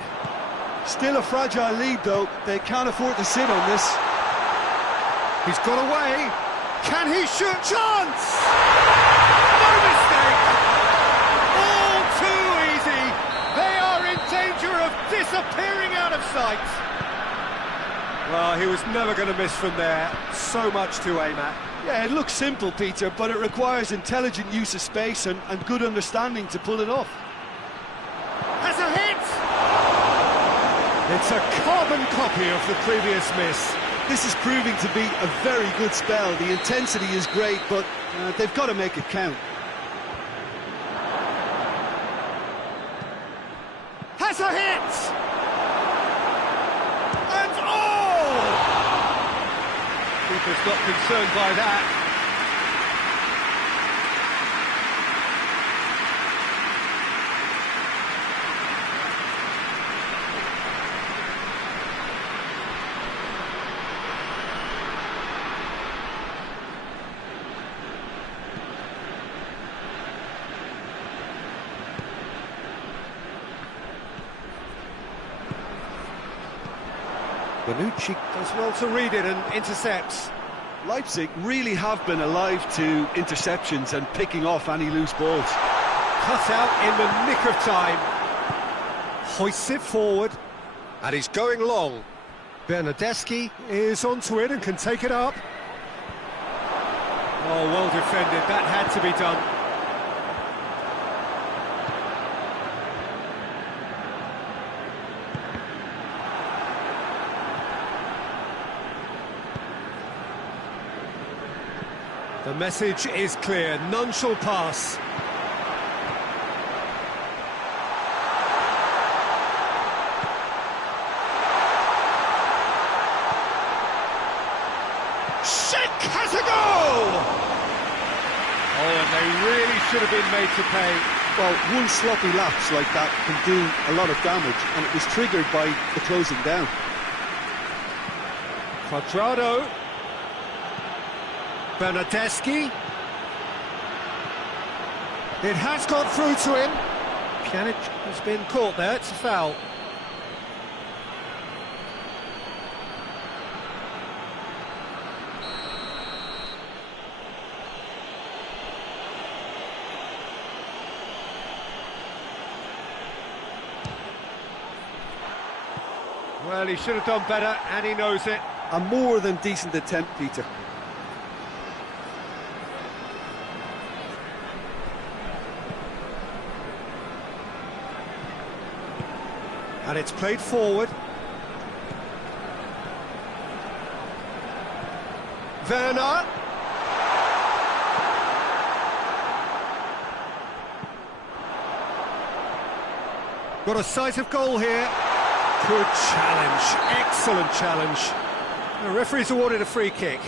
Still a fragile lead, though. They can't afford to sit on this. He's got away. Can he shoot? Chance! No mistake! All too easy! They are in danger of disappearing out of sight! Well, he was never going to miss from there. So much to aim at. Yeah, it looks simple, Peter, but it requires intelligent use of space and good understanding to pull it off. Has a hit! It's a carbon copy of the previous miss. This is proving to be a very good spell. The intensity is great, but they've got to make it count. Has a hit! And oh! Keeper's not concerned by that. Bonucci does well to read it and intercepts. Leipzig really have been alive to interceptions and picking off any loose balls. Cut out in the nick of time. Hoists it forward. And he's going long. Bernardeschi is onto it and can take it up. Oh, well defended. That had to be done. The message is clear, none shall pass. Schick has a goal! Oh, and they really should have been made to pay. Well, one sloppy lapse like that can do a lot of damage, and it was triggered by the closing down. Quadrado. Bernardeschi. It has got through to him. Pjanic has been caught there, it's a foul. Well, he should have done better, and he knows it. A more than decent attempt, Peter. And it's played forward. Werner. Got a sight of goal here. Good challenge, excellent challenge. The referee's awarded a free kick.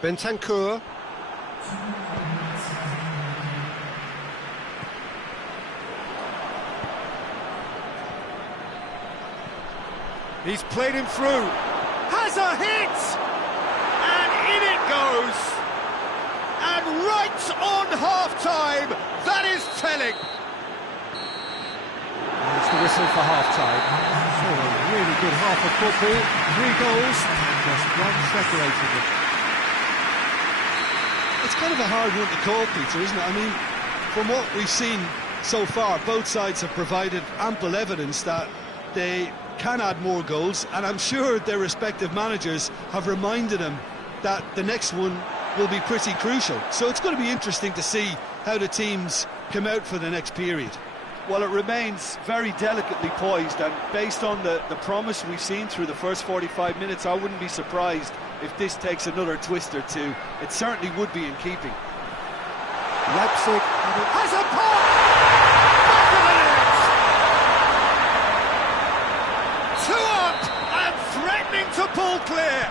Bentancur. He's played him through. Has a hit! And in it goes. And right on half-time. That is telling. It's the whistle for half-time. So a really good half of football. 3 goals, and just one separating them. It's kind of a hard one to call, Peter, isn't it? I mean, from what we've seen so far, both sides have provided ample evidence that they can add more goals, and I'm sure their respective managers have reminded them that the next one will be pretty crucial. So it's going to be interesting to see how the teams come out for the next period. Well, it remains very delicately poised, and based on the promise we've seen through the first 45 minutes, I wouldn't be surprised if this takes another twist or two. It certainly would be in keeping. Leipzig has a pop! Back of the net! 2 up and threatening to pull clear.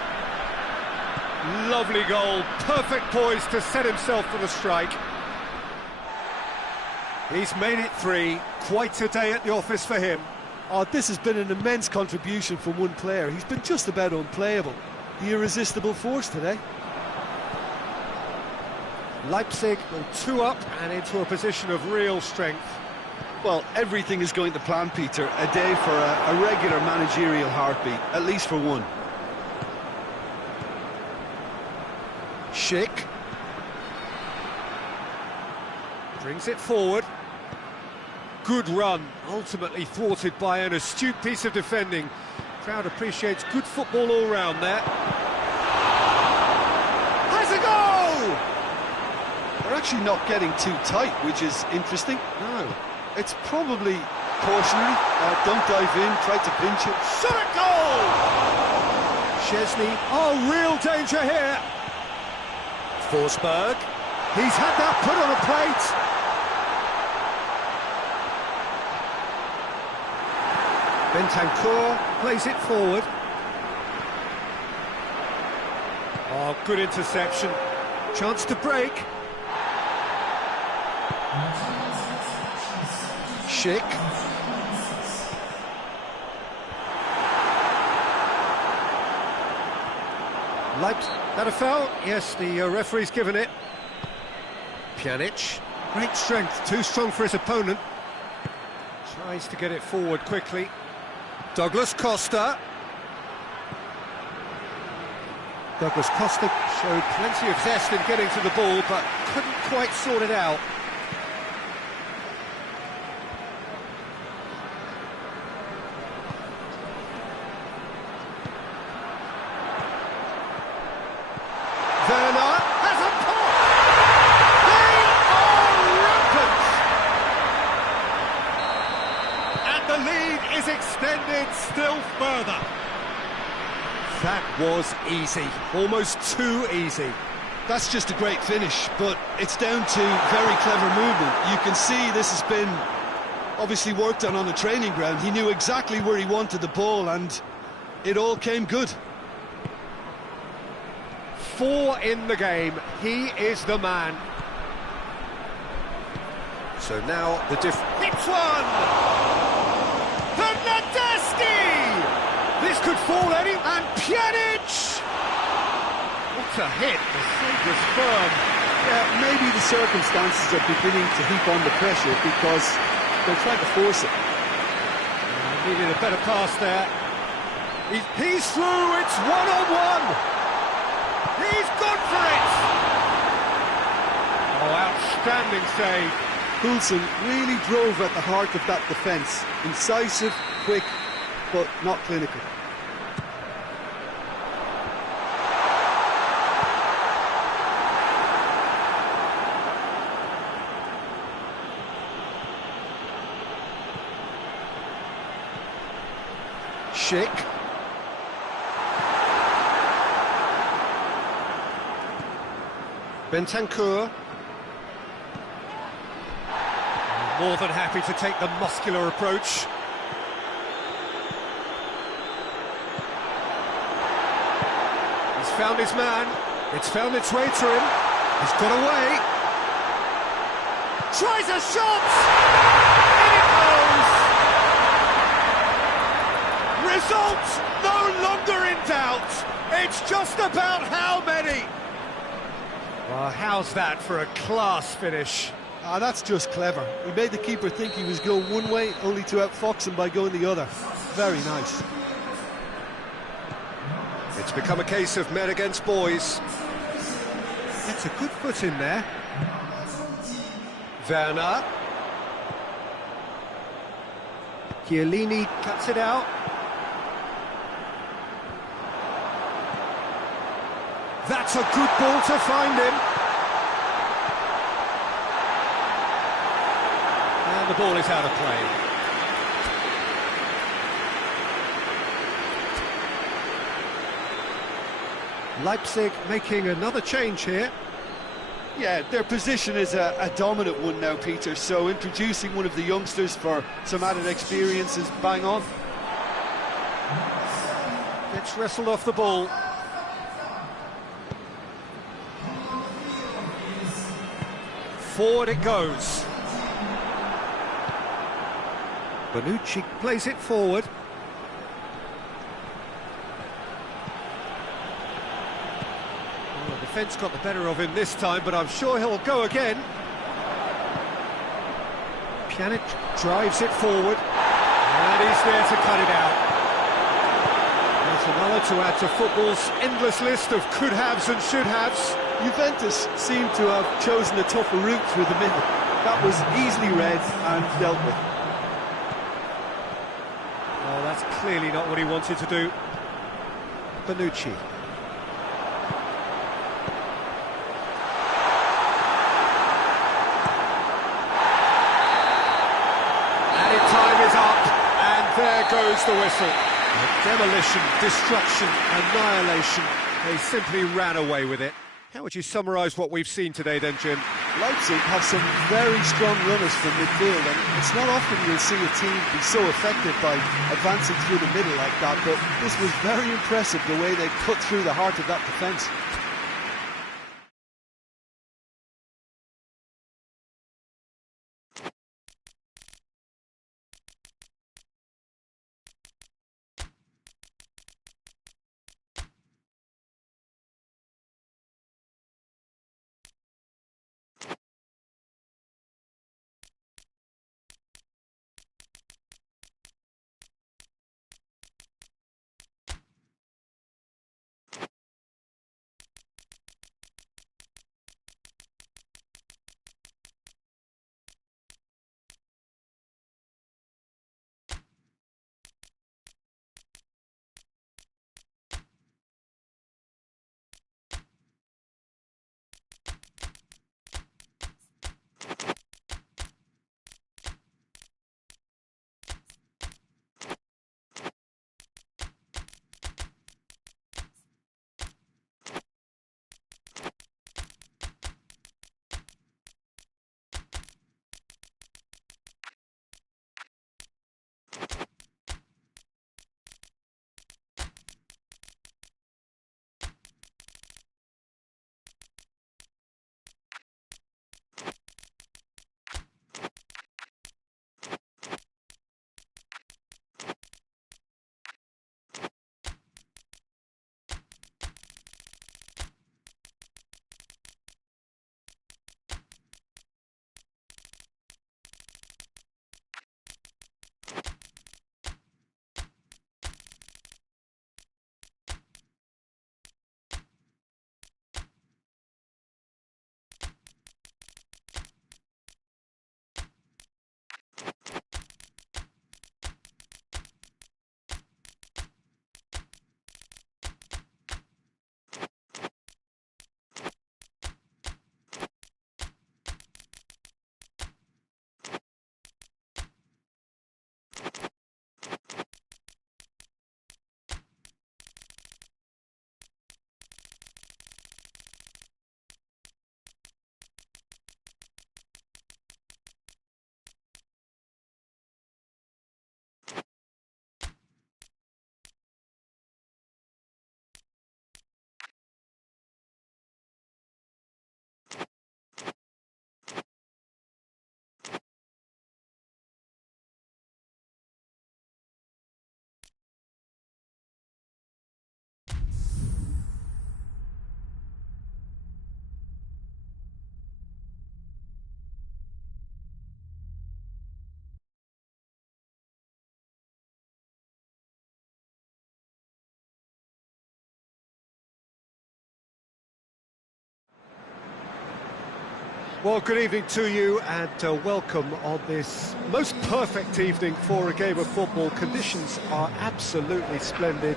Lovely goal, perfect poise to set himself for the strike. He's made it 3, quite a day at the office for him. Oh, this has been an immense contribution from one player. He's been just about unplayable. The irresistible force today. Leipzig go 2 up and into a position of real strength. Well, everything is going to plan, Peter. A day for a regular managerial heartbeat, at least for one. Schick brings it forward. Good run, ultimately thwarted by an astute piece of defending. Crowd appreciates good football all round there. Has a goal! They're actually not getting too tight, which is interesting. No. It's probably cautionary. Don't dive in, try to pinch it. Shot at goal! Chesney. Oh, real danger here. Forsberg. He's had that put on a plate. Bentancur plays it forward. Oh, good interception. Chance to break. Schick. That a foul? Yes, the referee's given it. Pjanic. Great strength, too strong for his opponent. Tries to get it forward quickly. Douglas Costa. Douglas Costa showed plenty of zest in getting to the ball, but couldn't quite sort it out. Werner has a pop! They are rampant! And the lead is extended still further. That was easy, almost too easy. That's just a great finish, but it's down to very clever movement. You can see this has been obviously worked on the training ground. He knew exactly where he wanted the ball, and it all came good. 4 in the game, he is the man. So now the hits one! Fernandeschi! This could fall any... And Pjanic! What a hit, the save was firm. Yeah, maybe the circumstances are beginning to heap on the pressure because they're trying to force it. Needed a better pass there. He's through, it's one-on-one! He's gone for it! Oh, outstanding save. Poulsen really drove at the heart of that defence. Incisive, quick, but not clinical. Schick. Bentancur. More than happy to take the muscular approach. He's found his man. It's found its way to him. He's got away. Tries a shot! In it goes! Result no longer in doubt. It's just about how many. Well, how's that for a class finish? That's just clever. He made the keeper think he was going one way, only to outfox him by going the other. Very nice. It's become a case of men against boys. Gets a good foot in there. Werner. Chiellini cuts it out. That's a good ball to find him. And the ball is out of play. Leipzig making another change here. Yeah, their position is a dominant one now, Peter, so introducing one of the youngsters for some added experience is bang on. Gets wrestled off the ball. Forward it goes. Bonucci plays it forward. Well, the defence got the better of him this time, but I'm sure he'll go again. Pjanic drives it forward, and he's there to cut it out. There's another to add to football's endless list of could-haves and should-haves. Juventus seemed to have chosen a tougher route through the middle. That was easily read and dealt with. Oh, that's clearly not what he wanted to do. Bonucci. Added time is up, and there goes the whistle. Demolition, destruction, annihilation. They simply ran away with it. How would you summarise what we've seen today then, Jim? Leipzig have some very strong runners from midfield, and it's not often you'll see a team be so effective by advancing through the middle like that, but this was very impressive, the way they cut through the heart of that defence. Well, good evening to you and welcome on this most perfect evening for a game of football. Conditions are absolutely splendid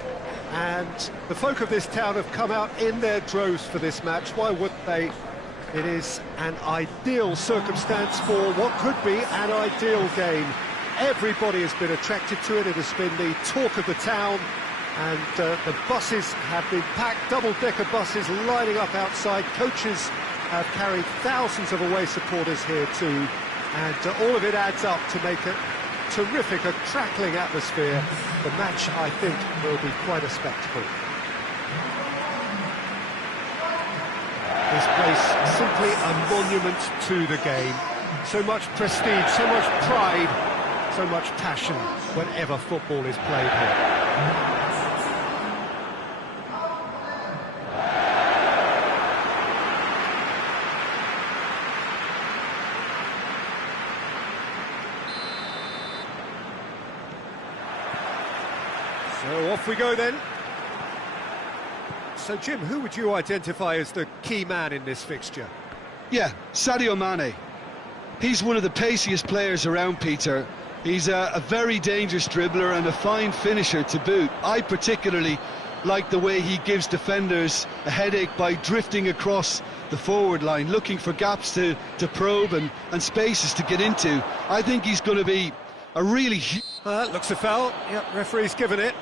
and the folk of this town have come out in their droves for this match. Why wouldn't they? It is an ideal circumstance for what could be an ideal game. Everybody has been attracted to it. It has been the talk of the town, and the buses have been packed, double-decker buses lining up outside. Coaches have carried thousands of away supporters here too, and all of it adds up to make a terrific, a crackling atmosphere. The match, I think, will be quite a spectacle. This place, simply a monument to the game. So much prestige, so much pride, so much passion whenever football is played here. So off we go then. So Jim, who would you identify as the key man in this fixture? Yeah, Sadio Mane. He's one of the paciest players around, Peter. He's a very dangerous dribbler and a fine finisher to boot. I particularly like the way he gives defenders a headache by drifting across the forward line, looking for gaps to probe and spaces to get into. I think he's going to be a really... Looks a foul. Yep, referee's given it.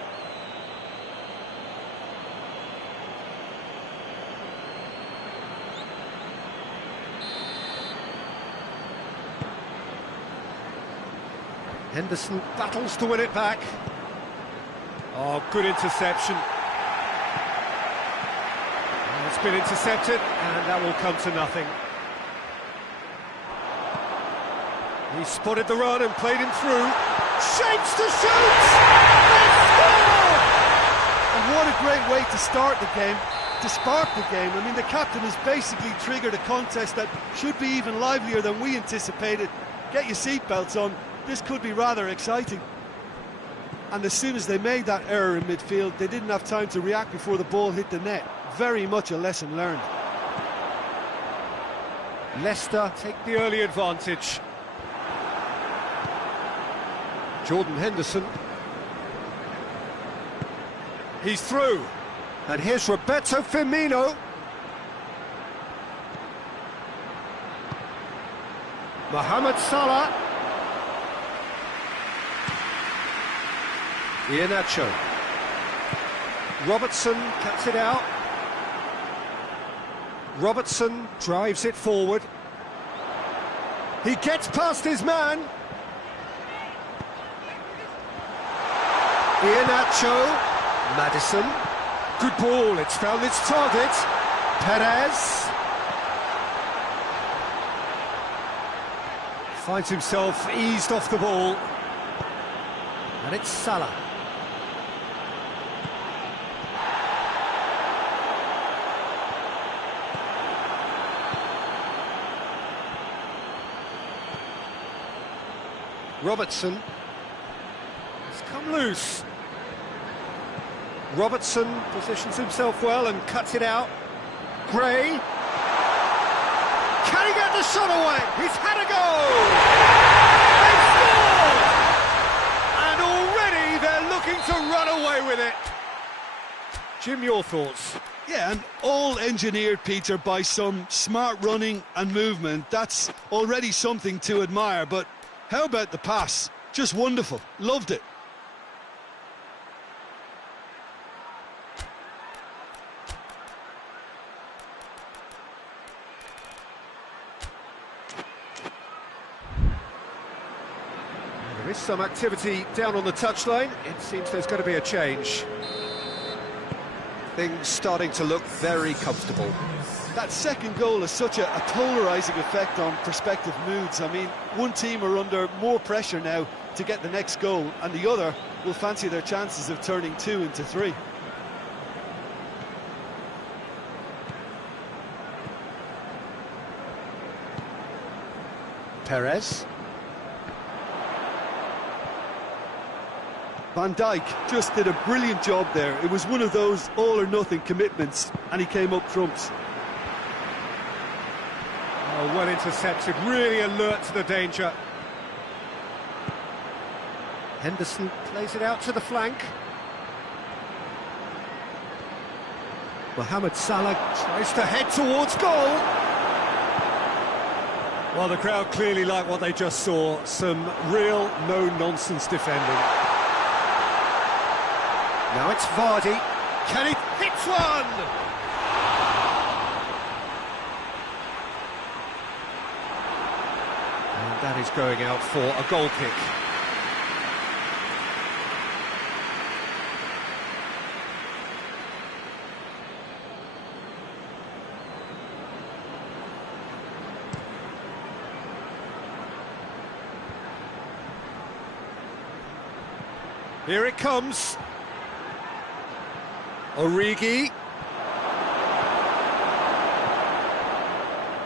Henderson battles to win it back. Oh, good interception. And it's been intercepted, and that will come to nothing. He spotted the run and played him through. Shapes to shoot! They score! And what a great way to start the game, to spark the game. I mean, the captain has basically triggered a contest that should be even livelier than we anticipated. Get your seatbelts on, this could be rather exciting. And as soon as they made that error in midfield, they didn't have time to react before the ball hit the net. Very much a lesson learned. Leicester take the early advantage. Jordan Henderson. He's through. And here's Roberto Firmino. Mohamed Salah. Iheanacho. Robertson cuts it out. Robertson drives it forward. He gets past his man. Iheanacho. Maddison. Good ball, it's found its target. Perez. Finds himself eased off the ball. And it's Salah. Robertson has come loose. Robertson positions himself well and cuts it out. Gray. Can he get the shot away? He's had a go! They scored! And already they're looking to run away with it. Jim, your thoughts? Yeah, and all engineered, Peter, by some smart running and movement. That's already something to admire, but how about the pass? Just wonderful. Loved it. There is some activity down on the touchline. It seems there's going to be a change. Things starting to look very comfortable. That second goal has such a polarising effect on prospective moods. I mean, one team are under more pressure now to get the next goal, and the other will fancy their chances of turning 2 into 3. Perez. Van Dijk just did a brilliant job there. It was one of those all-or-nothing commitments, and he came up trumps. Oh, well intercepted, really alert to the danger. Henderson plays it out to the flank. Mohamed Salah tries to head towards goal. Well, the crowd clearly like what they just saw. Some real no-nonsense defending. Now it's Vardy. Can he hit one? And that is going out for a goal kick. Here it comes. Origi.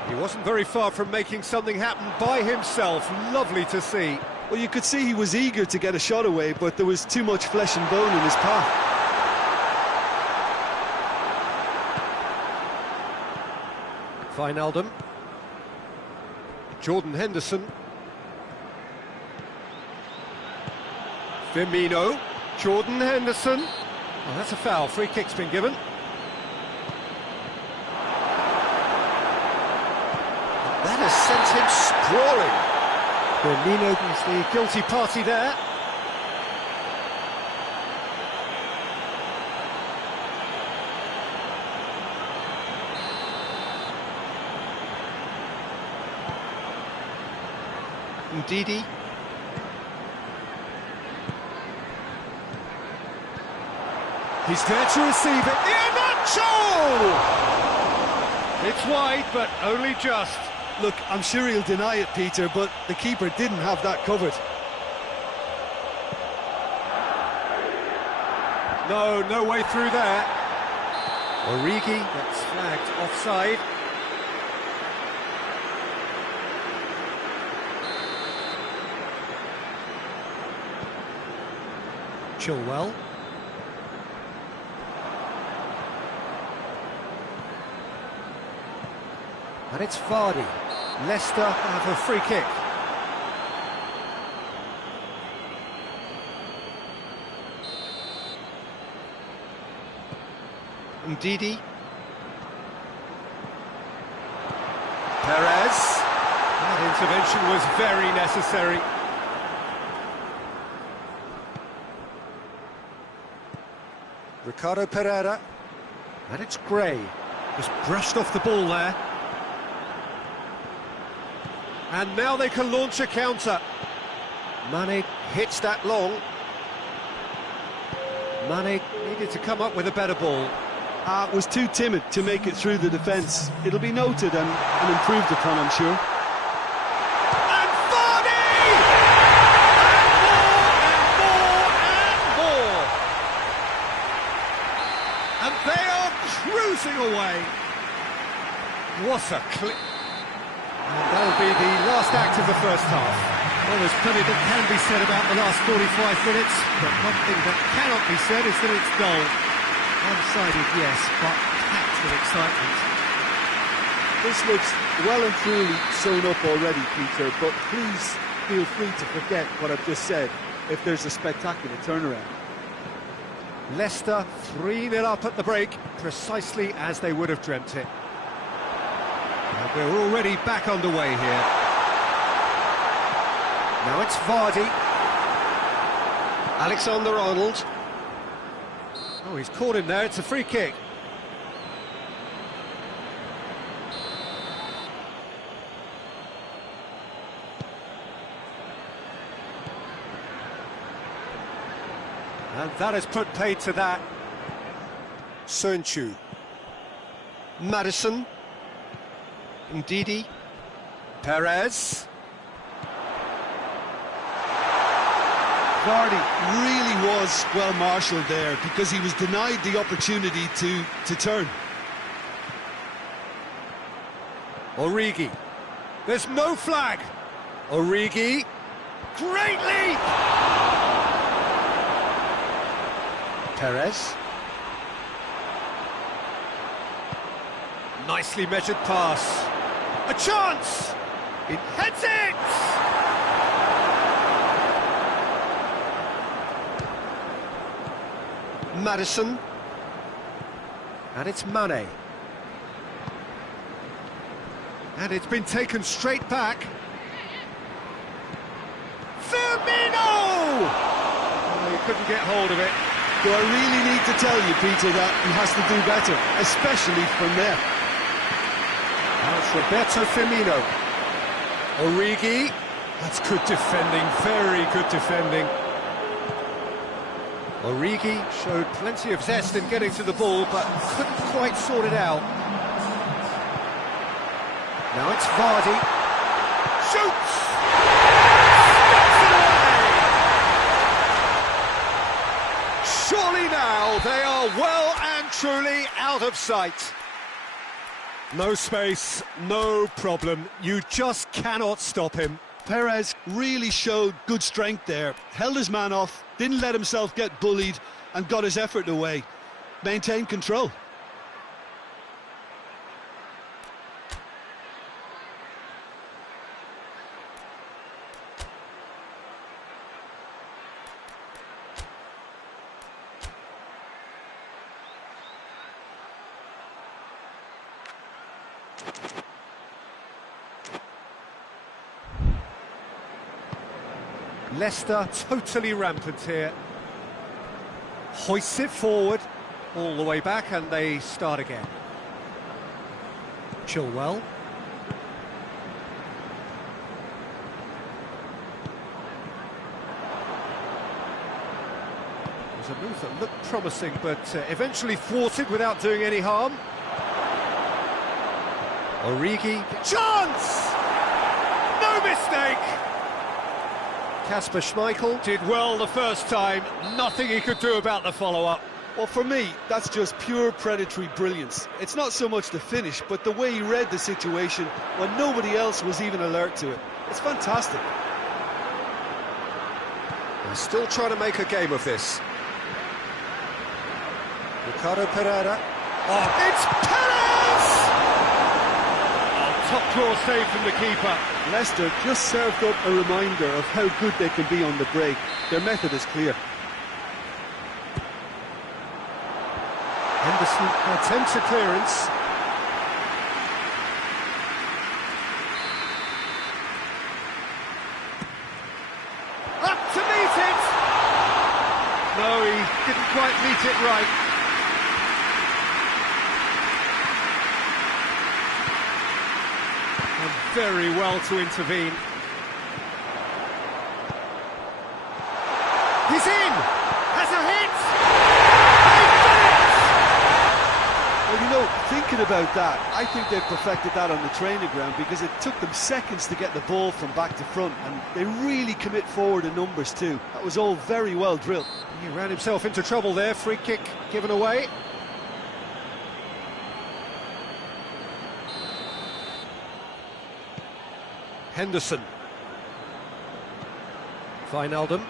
He wasn't very far from making something happen by himself. Lovely to see. Well, you could see he was eager to get a shot away, but there was too much flesh and bone in his path. Wijnaldum. Jordan Henderson. Firmino. Jordan Henderson. Oh, that's a foul. Free kick's been given. That has sent him sprawling. Firmino is the guilty party there. Ndidi. He's there to receive it. Iheanacho! It's wide, but only just. Look, I'm sure he'll deny it, Peter, but the keeper didn't have that covered. No way through there. Origi gets flagged offside. Chilwell. And it's Vardy. Leicester have a free kick. Ndidi. Perez. That intervention was very necessary. Ricardo Pereira. And it's Gray. Just brushed off the ball there. And now they can launch a counter. Mane hits that long. Mane needed to come up with a better ball. Was too timid to make it through the defence. It'll be noted and improved upon, I'm sure. And Vardy! And more! And they are cruising away. What a clip. And that'll be the last act of the first half. Well, there's plenty that can be said about the last 45 minutes, but one thing that cannot be said is that it's dull. One-sided, yes, but packed with excitement. This looks well and truly sewn up already, Peter, but please feel free to forget what I've just said if there's a spectacular turnaround. Leicester 3-0 up at the break, precisely as they would have dreamt it. And we're already back underway here. Now it's Vardy. Alexander-Arnold. Oh, he's caught him there, it's a free kick. And that has put paid to that. Sönchu. Maddison. Ndidi. Perez. Vardy really was well marshalled there because he was denied the opportunity to turn. Origi. There's no flag. Origi. Great leap! Perez. Nicely measured pass. A chance! It heads it! Maddison. And it's Mane. And it's been taken straight back. Firmino! Oh, he couldn't get hold of it. Do I really need to tell you, Peter, that he has to do better, especially from there? Now it's Roberto Firmino. Origi. That's good defending, very good defending. Origi showed plenty of zest in getting to the ball, but couldn't quite sort it out. Now it's Vardy. Shoots! Steps it away! Surely now they are well and truly out of sight. No space, no problem. You just cannot stop him. Perez really showed good strength there, held his man off, didn't let himself get bullied and got his effort away. Maintained control. Leicester totally rampant here. Hoists it forward, all the way back, and they start again. Chilwell. was a move that looked promising, but eventually thwarted without doing any harm. Origi, chance! No mistake! Kasper Schmeichel did well the first time, nothing he could do about the follow-up. Well, for me, that's just pure predatory brilliance. It's not so much the finish, but the way he read the situation when nobody else was even alert to it. It's fantastic. They're still trying to make a game of this. Ricardo Pereira. Oh, it's Perez! Oh, top claw save from the keeper. Leicester just served up a reminder of how good they can be on the break. Their method is clear. Henderson attempts a clearance. Up to meet it! No, he didn't quite meet it right. And very well to intervene. He's in! Has a hit! Well, you know, thinking about that, I think they've perfected that on the training ground because it took them seconds to get the ball from back to front, and they really commit forward in numbers too. That was all very well drilled. He ran himself into trouble there, free kick given away. Henderson. Wijnaldum.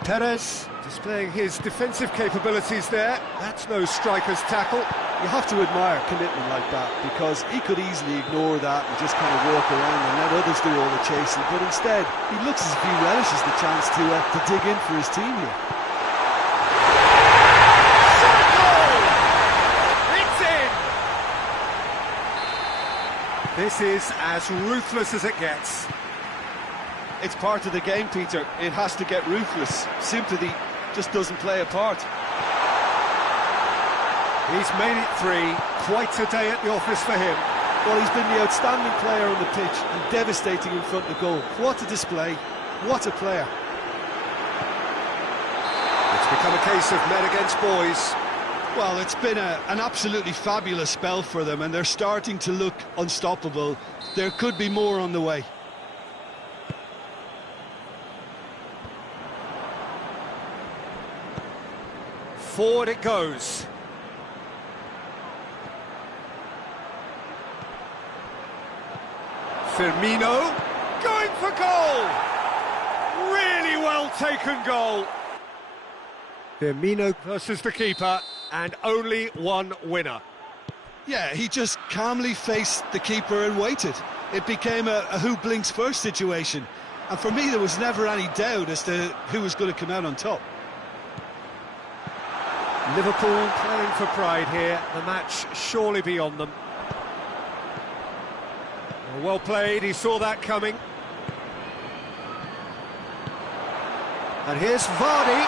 Perez displaying his defensive capabilities there. That's no striker's tackle. You have to admire commitment like that because he could easily ignore that and just kind of walk around and let others do all the chasing, but instead he looks as if he relishes the chance to dig in for his team here. It's in! This is as ruthless as it gets. It's part of the game, Peter. It has to get ruthless. Sympathy just doesn't play a part. He's made it 3. Quite a day at the office for him. Well, he's been the outstanding player on the pitch and devastating in front of goal. What a display. What a player. It's become a case of men against boys. Well, it's been an absolutely fabulous spell for them, and they're starting to look unstoppable. There could be more on the way. Forward it goes. Firmino going for goal. Really well taken goal. Firmino versus the keeper, and only one winner. Yeah, he just calmly faced the keeper and waited. It became a who blinks first situation. And for me, there was never any doubt as to who was going to come out on top. Liverpool playing for pride here. The match surely beyond them. Well played, he saw that coming. And here's Vardy.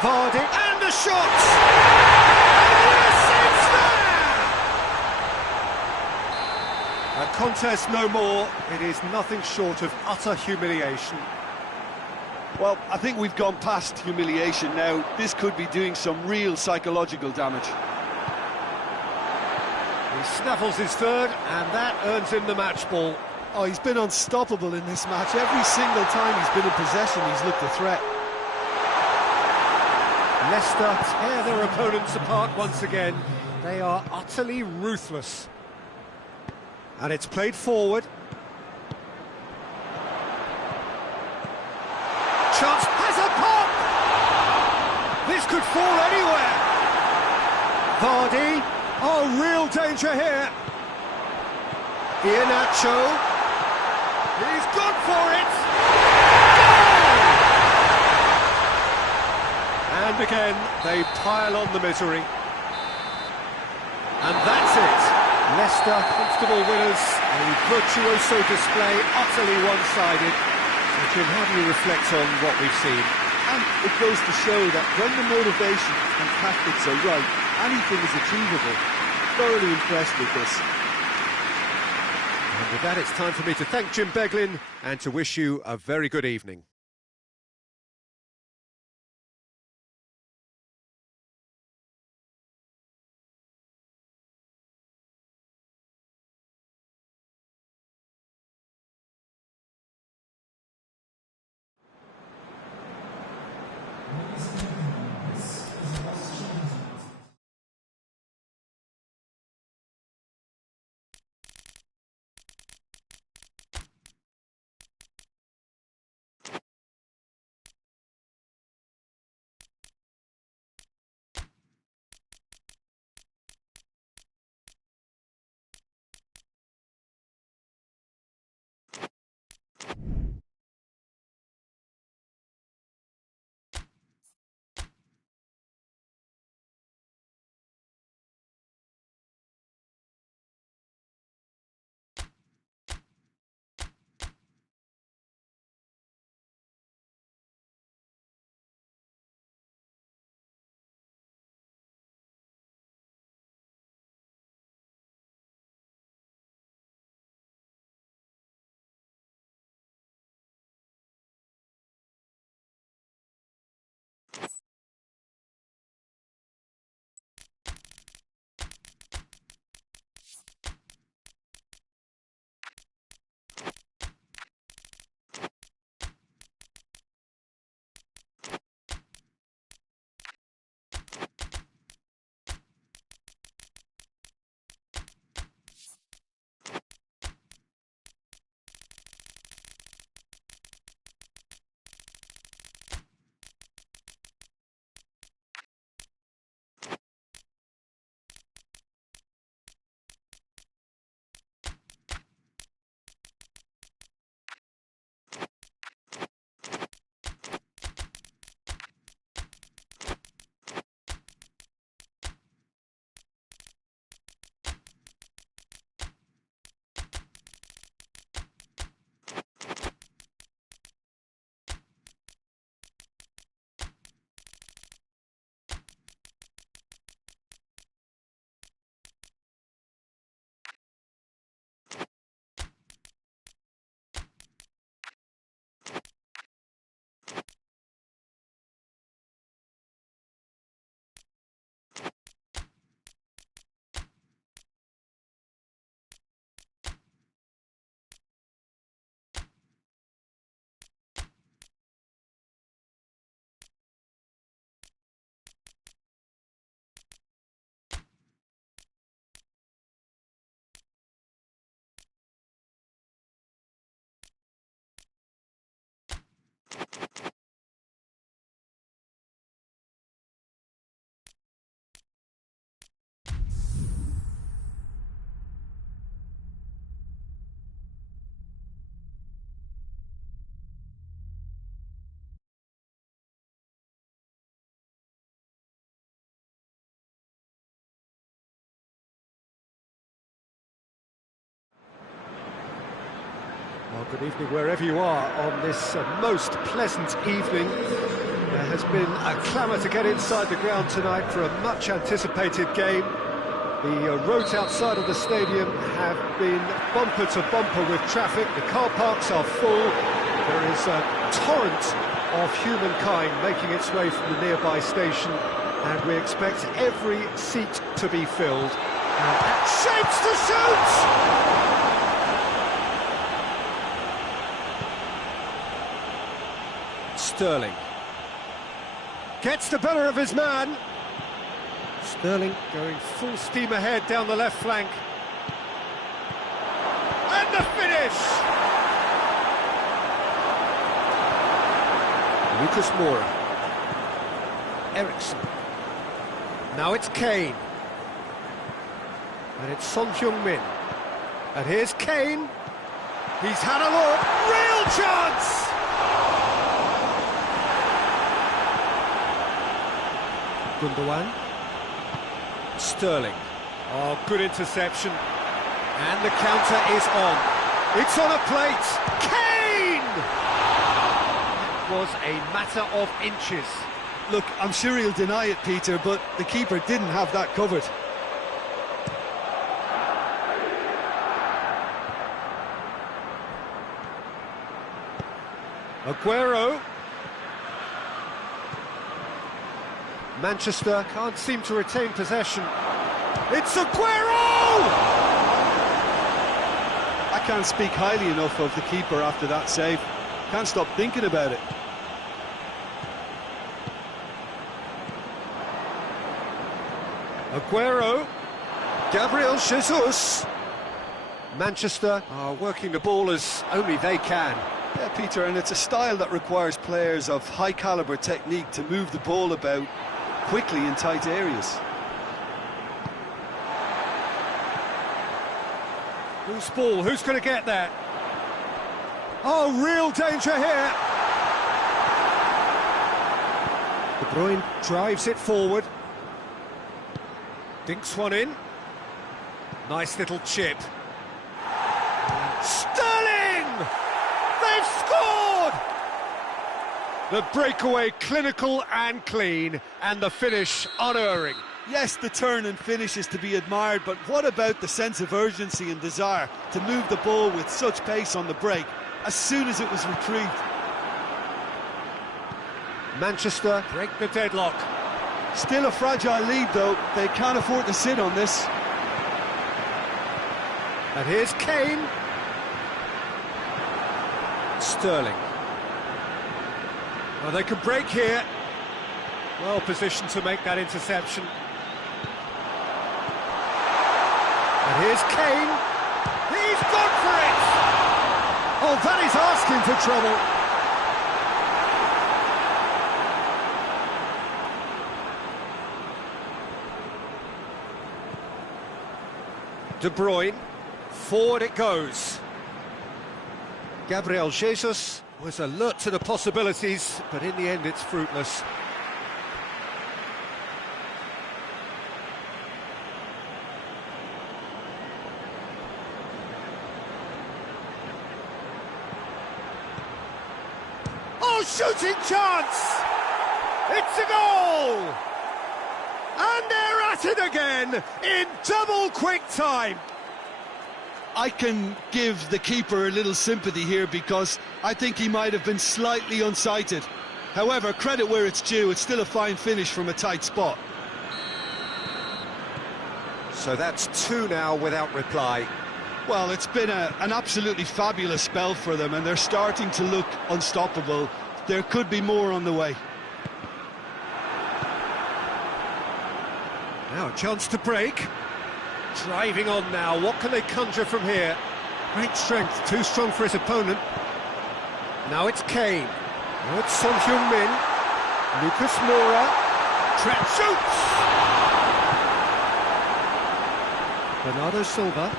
Vardy, and the shot! And yes, it's there! A contest no more. It is nothing short of utter humiliation. Well, I think we've gone past humiliation now. This could be doing some real psychological damage. He snaffles his third, and that earns him the match ball. Oh, he's been unstoppable in this match. Every single time he's been in possession, he's looked a threat. Leicester tear their opponents apart once again. They are utterly ruthless. And it's played forward. Chance has a pop! This could fall anywhere. Vardy, oh, real danger here. Iheanacho, he's gone for it. And again, they pile on the misery. And that's it. Leicester, comfortable winners, a virtuoso display, utterly one-sided. Jim, how do you reflect on what we've seen? And it goes to show that when the motivation and tactics are right, anything is achievable. Thoroughly impressed with this. And with that, it's time for me to thank Jim Beglin and to wish you a very good evening. Well, good evening wherever you are on this most pleasant evening. There has been a clamour to get inside the ground tonight for a much anticipated game. The roads outside of the stadium have been bumper to bumper with traffic. The car parks are full. There is a torrent of humankind making its way from the nearby station, and we expect every seat to be filled. And that shapes to shoot! Sterling gets the better of his man. Sterling going full steam ahead down the left flank. And the finish! Lucas Moura. Ericsson. Now it's Kane. And it's Son Heung-min. And here's Kane. He's had a look. Real chance! Gundogan. Sterling. Oh, good interception. And the counter is on. It's on a plate. Kane! That was a matter of inches. Look, I'm sure he'll deny it, Peter, but the keeper didn't have that covered. Aguero. Manchester can't seem to retain possession. It's Aguero! I can't speak highly enough of the keeper after that save. Can't stop thinking about it. Aguero. Gabriel Jesus. Manchester are working the ball as only they can. Yeah, Peter, and it's a style that requires players of high-caliber technique to move the ball about quickly in tight areas. Who's ball? Who's going to get that? Oh, real danger here. De Bruyne drives it forward. Dinks one in. Nice little chip. Sterling! They've scored! The breakaway clinical and clean, and the finish unerring. Yes, the turn and finish is to be admired, but what about the sense of urgency and desire to move the ball with such pace on the break as soon as it was retrieved? Manchester break the deadlock. Still a fragile lead, though. They can't afford to sit on this. And here's Kane. Sterling. Well, they can break here. Well positioned to make that interception. And here's Kane. He's gone for it! Oh, that is asking for trouble. De Bruyne. Forward it goes. Gabriel Jesus was alert to the possibilities, but in the end it's fruitless. Oh, shooting chance! It's a goal! And they're at it again in double quick time. I can give the keeper a little sympathy here because I think he might have been slightly unsighted. However, credit where it's due, it's still a fine finish from a tight spot. So that's two now without reply. Well, it's been an absolutely fabulous spell for them, and they're starting to look unstoppable. There could be more on the way. Now a chance to break. Driving on now, what can they conjure from here? Great strength, too strong for his opponent. Now it's Kane. Now it's Son Heung-min. Lucas Moura. Trap shoots! Bernardo Silva.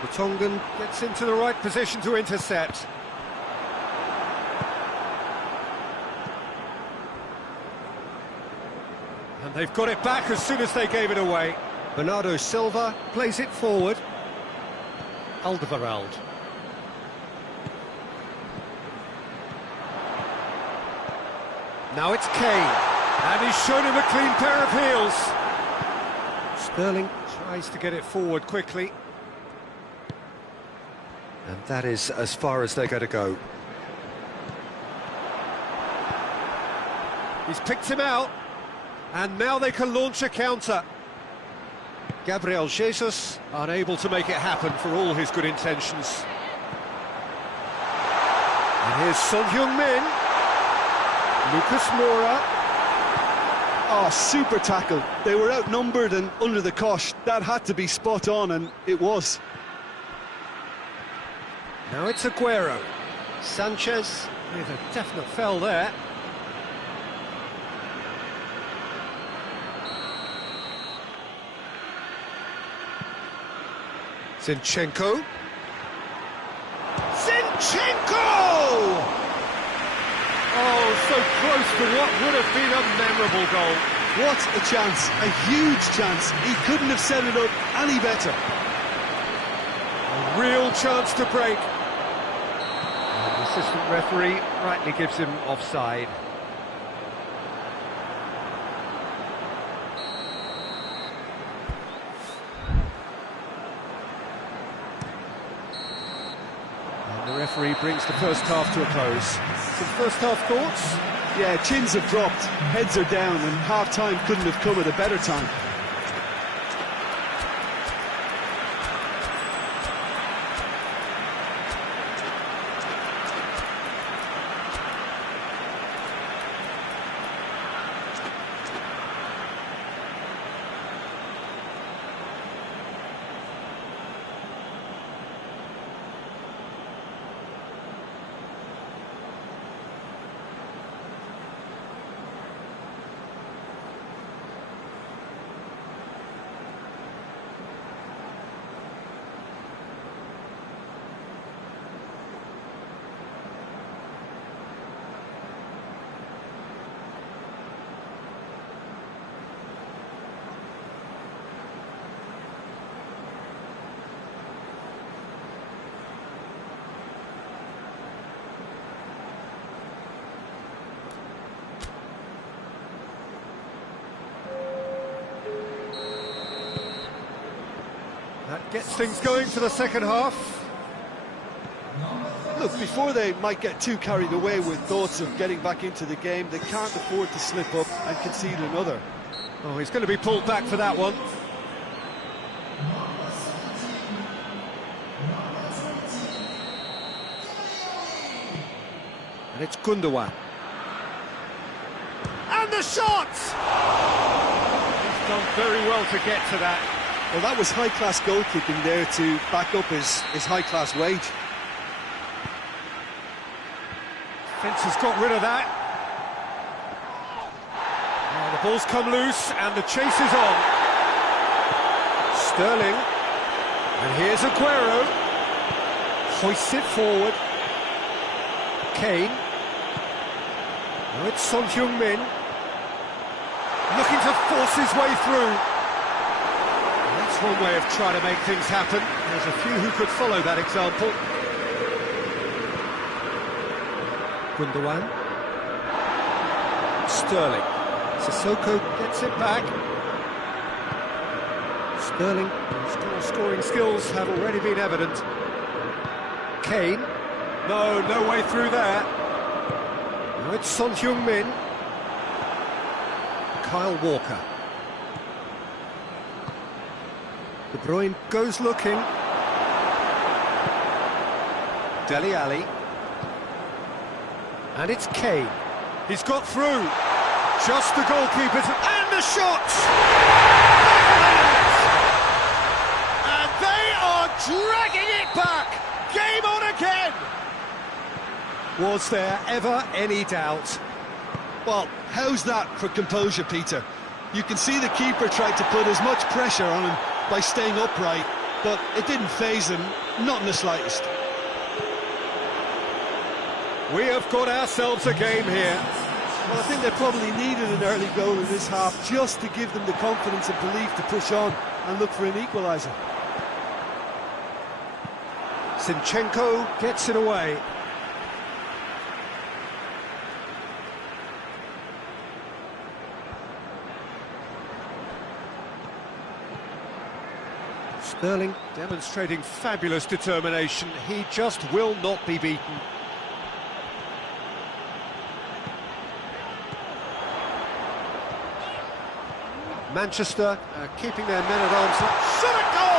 The Tongan gets into the right position to intercept. And they've got it back as soon as they gave it away. Bernardo Silva plays it forward. Alderweireld. Now it's Kane, and he's shown him a clean pair of heels. Sterling tries to get it forward quickly. And that is as far as they're going to go. He's picked him out, and now they can launch a counter. Gabriel Jesus unable to make it happen for all his good intentions. And here's Son Heung-min. Lucas Moura. Oh, super tackle. They were outnumbered and under the cosh. That had to be spot on, and it was. Now it's Aguero. Sanchez with a definite foul there. Zinchenko. Zinchenko! Oh, so close to what would have been a memorable goal. What a chance, a huge chance. He couldn't have set it up any better. A real chance to break. And the assistant referee rightly gives him offside. And the referee brings the first half to a close. Some first half thoughts? Yeah, chins have dropped, heads are down, and half-time couldn't have come at a better time. That gets things going for the second half. Look, before they might get too carried away with thoughts of getting back into the game, they can't afford to slip up and concede another. Oh, he's going to be pulled back for that one. And it's Gundogan. And the shot! He's done very well to get to that. Well, that was high-class goalkeeping there to back up his high-class wage. Fence has got rid of that. Oh, the ball's come loose and the chase is on. Sterling. And here's Aguero. Hoists it forward. Kane. Now it's Son Heung-min. Looking to force his way through. That's one way of trying to make things happen. There's a few who could follow that example. Gundogan. Sterling. Sissoko gets it back. Sterling, whose scoring skills have already been evident. Kane. No way through there. Now it's Son Heung-min. Kyle Walker. De Bruyne goes looking. Dele Alli. And it's Kane. He's got through. Just the goalkeeper and the shot! And they are dragging it back! Game on again! Was there ever any doubt? Well, how's that for composure, Peter? You can see the keeper tried to put as much pressure on him by staying upright, but it didn't faze him, not in the slightest. We have got ourselves a game here. Well, I think they probably needed an early goal in this half just to give them the confidence and belief to push on and look for an equaliser. Zinchenko gets it away. Sterling demonstrating fabulous determination. He just will not be beaten. Manchester keeping their men at arm's length. Shot a goal!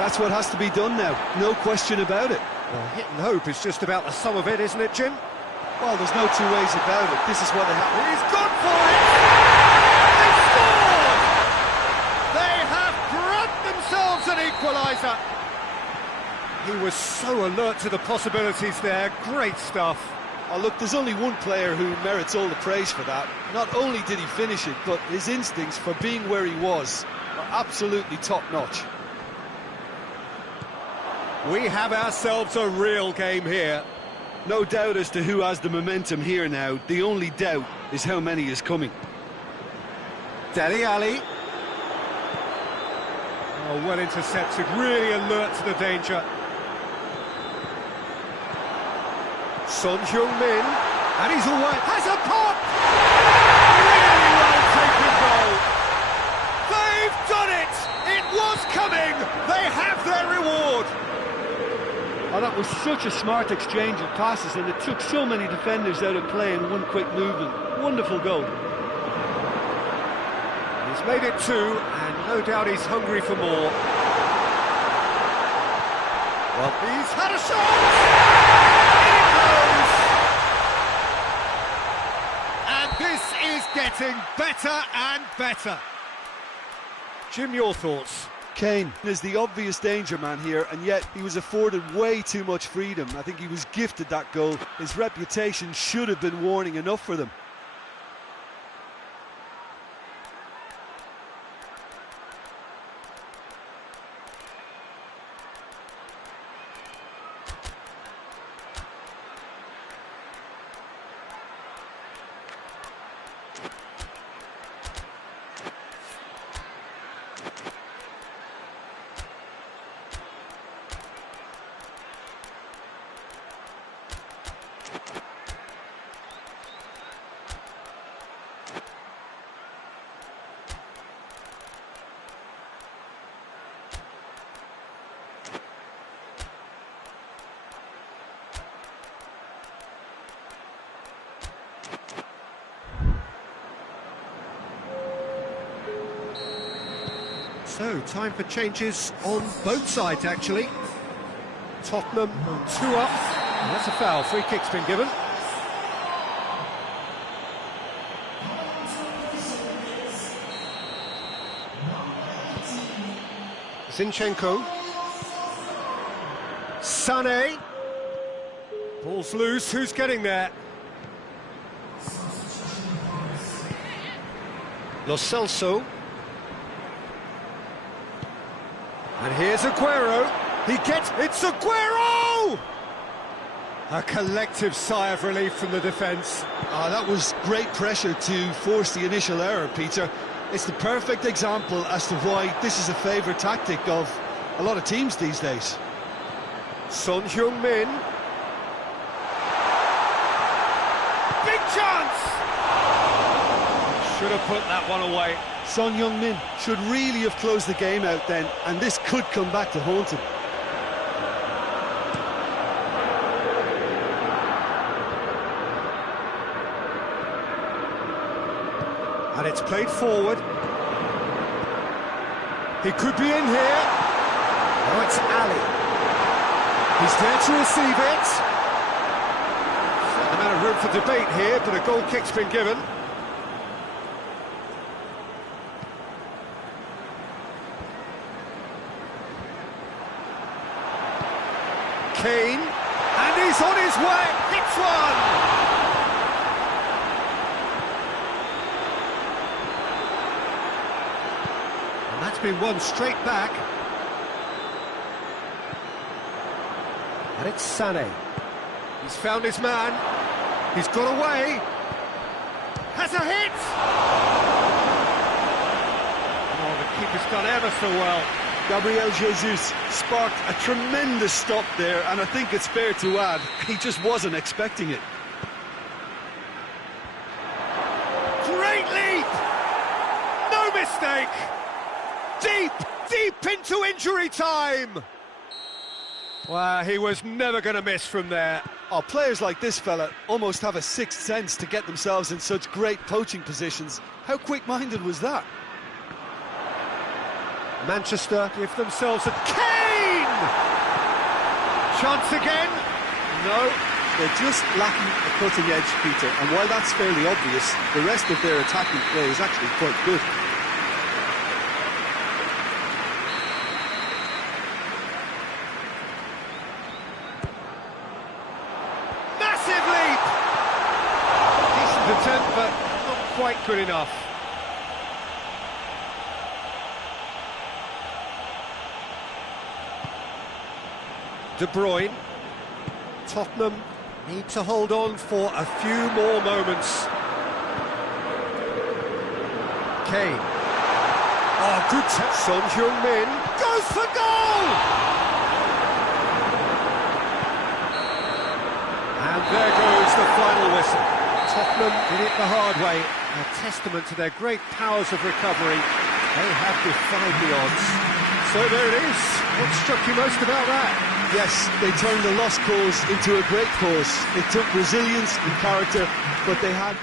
That's what has to be done now, no question about it. Well, hit and hope is just about the sum of it, isn't it, Jim? Well, there's no two ways about it. This is what they have. He's gone for it! They scored! They have grabbed themselves an equaliser! He was so alert to the possibilities there. Great stuff. Oh, look, there's only one player who merits all the praise for that. Not only did he finish it, but his instincts for being where he was are absolutely top-notch. We have ourselves a real game here. No doubt as to who has the momentum here now. The only doubt is how many is coming. Dele Alli. Oh, well intercepted, really alert to the danger. Son Heung-min, and he's away, has a pop! Really well taken goal. They've done it! It was coming! They have their reward! Oh, that was such a smart exchange of passes, and it took so many defenders out of play in one quick movement. Wonderful goal. He's made it two, and no doubt he's hungry for more. Well, he's had a shot! In it goes! And this is getting better and better. Jim, your thoughts? Kane is the obvious danger man here, and yet he was afforded way too much freedom. I think he was gifted that goal. His reputation should have been warning enough for them. So, time for changes on both sides, actually. Tottenham 2 up. And that's a foul. Free kick's been given. Zinchenko. Sané. Ball's loose. Who's getting there? Lo Celso. And here's Aguero. He gets... It's Aguero! A collective sigh of relief from the defence. That was great pressure to force the initial error, Peter. It's the perfect example as to why this is a favourite tactic of a lot of teams these days. Son Heung-min. Big chance! Should have put that one away. Son Heung-min should really have closed the game out then, and this could come back to haunt him. And it's played forward. He could be in here. Oh, it's Ali. He's there to receive it. Certain amount of room for debate here, but a goal kick's been given. Kane, and he's on his way, hits one! And that's been won straight back. And it's Sané. He's found his man, he's got away, has a hit! Oh, the keeper's done ever so well. Gabriel Jesus sparked a tremendous stop there, and I think it's fair to add, he just wasn't expecting it. Great leap! No mistake! Deep into injury time! Well, he was never going to miss from there. Oh, players like this fella almost have a sixth sense to get themselves in such great poaching positions. How quick-minded was that? Manchester give themselves a Kane! Chance again? No, they're just lacking a cutting edge, Peter, and while that's fairly obvious, the rest of their attacking play is actually quite good. Massive leap! Decent attempt, but not quite good enough. De Bruyne. Tottenham need to hold on for a few more moments. Kane. Oh, good touch. Son Heung-min goes for goal! And there goes the final whistle. Tottenham did it the hard way. A testament to their great powers of recovery. They have defied the odds. So there it is. What struck you most about that? Yes, they turned a lost cause into a great cause. It took resilience and character, but they had...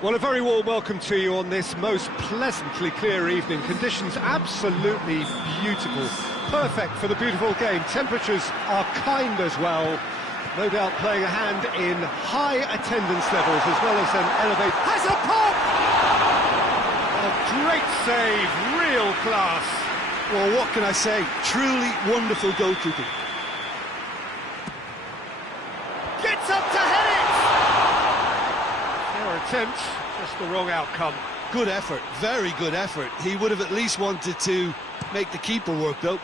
Well, a very warm welcome to you on this most pleasantly clear evening. Conditions absolutely beautiful. Perfect for the beautiful game. Temperatures are kind as well. No doubt playing a hand in high attendance levels as well as an elevate. Has a pop! A great save, real class. Well, what can I say? Truly wonderful goalkeeping. Gets up to head it! Fair attempt, just the wrong outcome. Good effort, very good effort. He would have at least wanted to make the keeper work, though.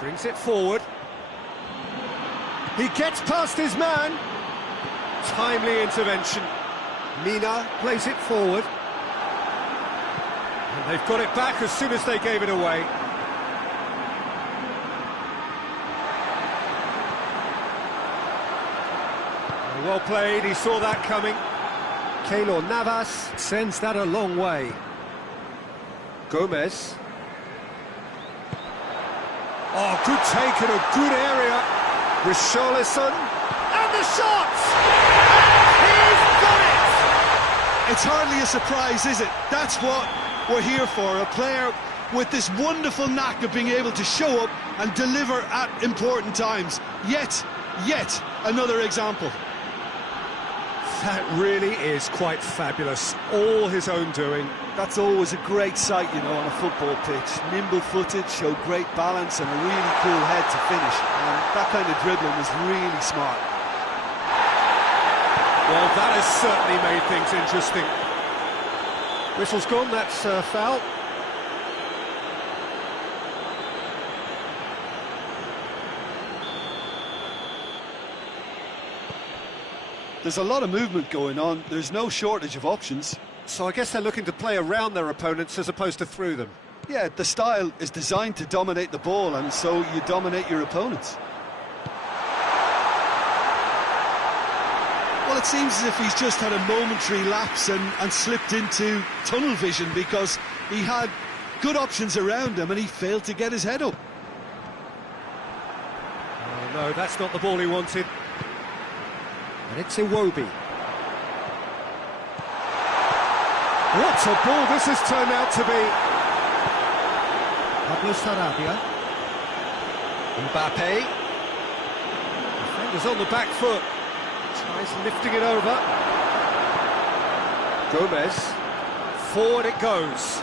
Brings it forward. He gets past his man. Timely intervention. Mina plays it forward. And they've got it back as soon as they gave it away. Well played, he saw that coming. Keylor Navas sends that a long way. Gomez. Oh, good take in a good area. Richarlison. And the shot! He's got it! It's hardly a surprise, is it? That's what we're here for, a player with this wonderful knack of being able to show up and deliver at important times. Yet another example. That really is quite fabulous, all his own doing. That's always a great sight, you know, on a football pitch. Nimble-footed, showed great balance and a really cool head to finish. And that kind of dribbling was really smart. Well, that has certainly made things interesting. Whistle's gone, that's a foul. There's a lot of movement going on. There's no shortage of options. So I guess they're looking to play around their opponents as opposed to through them. Yeah, the style is designed to dominate the ball, and so you dominate your opponents. Well, it seems as if he's just had a momentary lapse and slipped into tunnel vision, because he had good options around him and he failed to get his head up. Oh no, that's not the ball he wanted. And it's Iwobi. What a ball this has turned out to be. Pablo Sarabia. Mbappe. Defender's on the back foot. Tries lifting it over. Gomez. Forward it goes.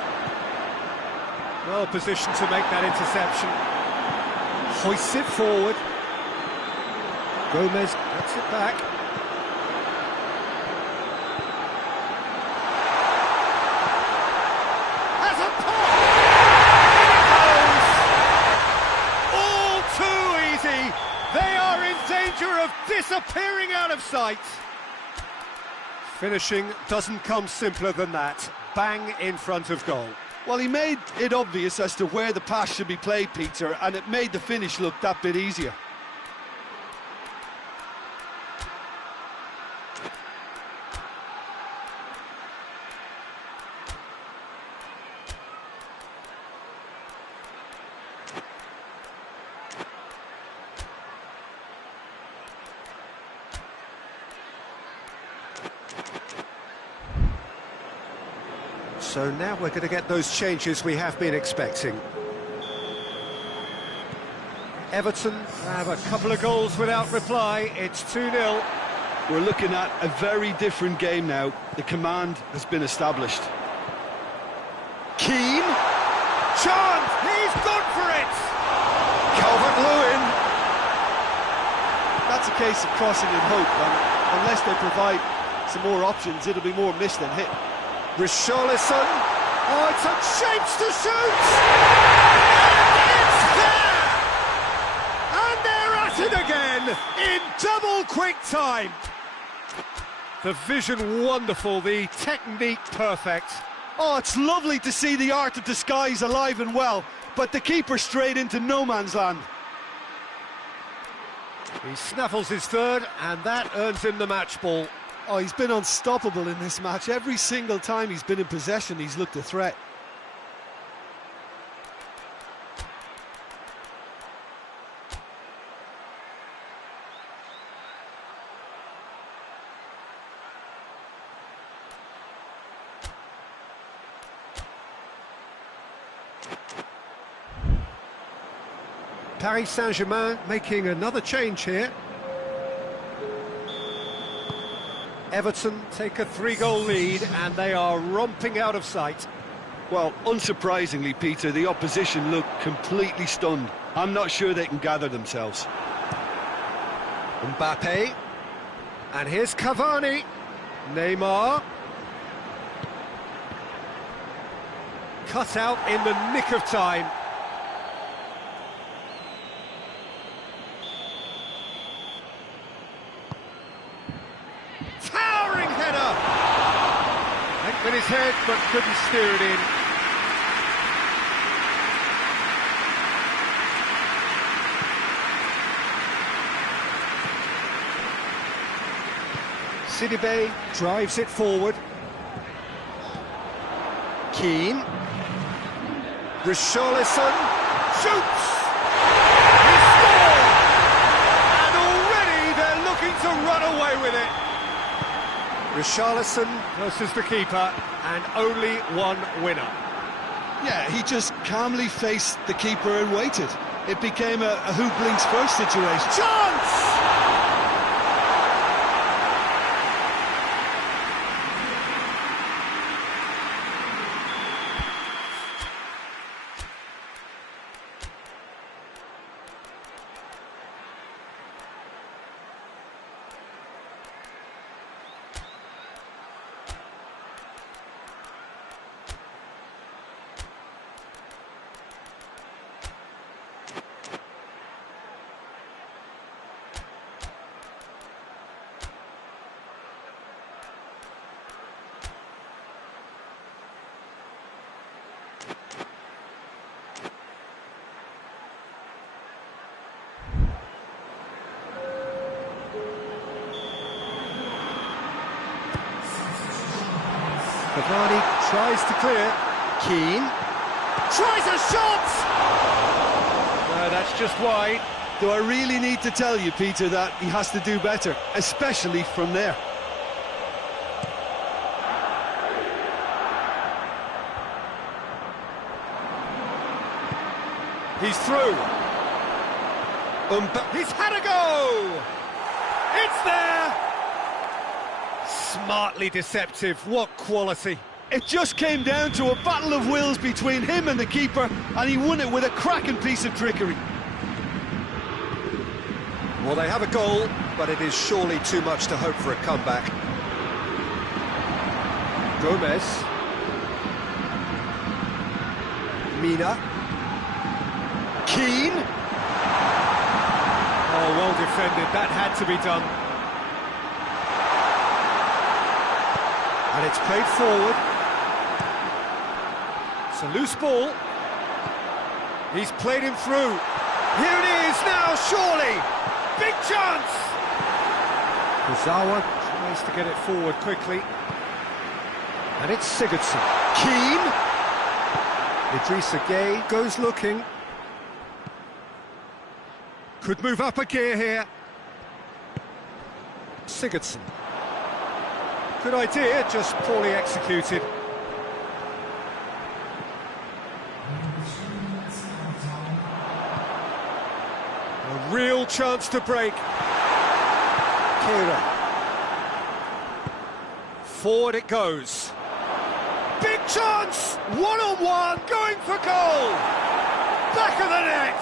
Well positioned to make that interception. Hoists it forward. Gomez gets it back. Has a pop! All too easy. They are in danger of disappearing out of sight. Finishing doesn't come simpler than that. Bang in front of goal. Well, he made it obvious as to where the pass should be played, Peter, and it made the finish look that bit easier. So now we're going to get those changes we have been expecting. Everton have a couple of goals without reply. It's 2-0. We're looking at a very different game now. The command has been established. Keane. Chance! He's gone for it! Calvert-Lewin. That's a case of crossing in hope, and unless they provide some more options, it'll be more miss than hit. Richarlison. Oh, it's on shapes to shoot! And it's there! And they're at it again in double quick time. The vision wonderful, the technique perfect. Oh, it's lovely to see the art of disguise alive and well, but the keeper straight into no man's land. He snaffles his third, and that earns him the match ball. Oh, he's been unstoppable in this match. Every single time he's been in possession, he's looked a threat. Paris Saint-Germain making another change here. Everton take a 3-goal lead and they are romping out of sight. Well, unsurprisingly, Peter, the opposition look completely stunned. I'm not sure they can gather themselves. Mbappe. And here's Cavani. Neymar. Cut out in the nick of time. in his head, but couldn't steer it in. Sidibe drives it forward. Keane. Richarlison shoots! He scored! And already they're looking to run away with it. Richarlison versus the keeper, and only one winner. Yeah, he just calmly faced the keeper and waited. It became a who blinks first situation. Chance! Cavani tries to clear. Keane tries a shot! No, that's just wide. Do I really need to tell you, Peter, that he has to do better, especially from there? He's through. He's had a go! It's there! Smartly deceptive, what quality. It just came down to a battle of wills between him and the keeper, and he won it with a cracking piece of trickery. Well, they have a goal, but it is surely too much to hope for a comeback. Gomez. Mina. Keane. Oh, well defended, that had to be done. And it's played forward. It's a loose ball. He's played him through. Here it is now, surely! Big chance! Kurzawa tries to get it forward quickly. And it's Sigurdsson. Keane! Idrissa Gueye goes looking. Could move up a gear here. Sigurdsson. Good idea, just poorly executed. A real chance to break. Kira. Forward it goes. Big chance! One-on-one, going for goal! Back of the net!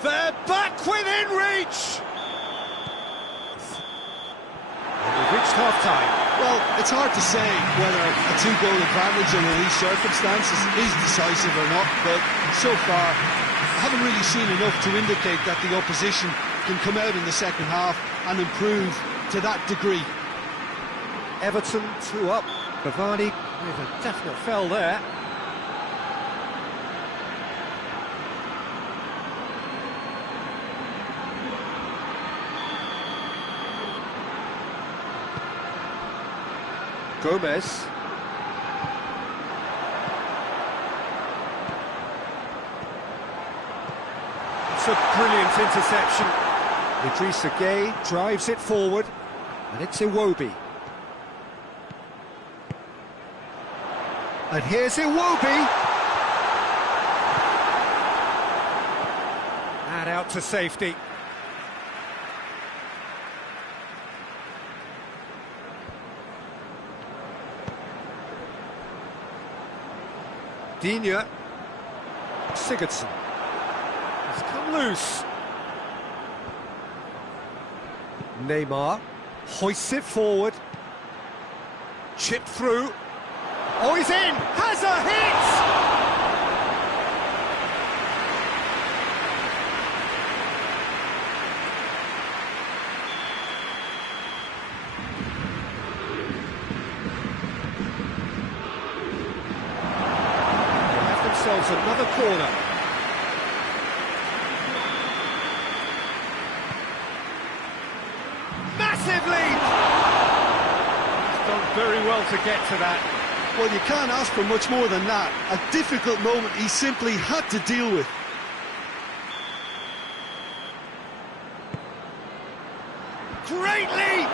They're back within reach! We've reached half-time. Well, it's hard to say whether a two-goal advantage under these circumstances is decisive or not, but so far I haven't really seen enough to indicate that the opposition can come out in the second half and improve to that degree. Everton 2 up. Cavani with a definite foul there. Gomez. It's a brilliant interception. Idrissa Gueye drives it forward, and it's Iwobi. And here's Iwobi. And out to safety. Digne. Sigurdsson. He's come loose. Neymar hoists it forward. Chipped through. Oh, he's in! Has a hit! another corner. Massive lead! He's done very well to get to that. Well, you can't ask for much more than that. A difficult moment he simply had to deal with. Great leap!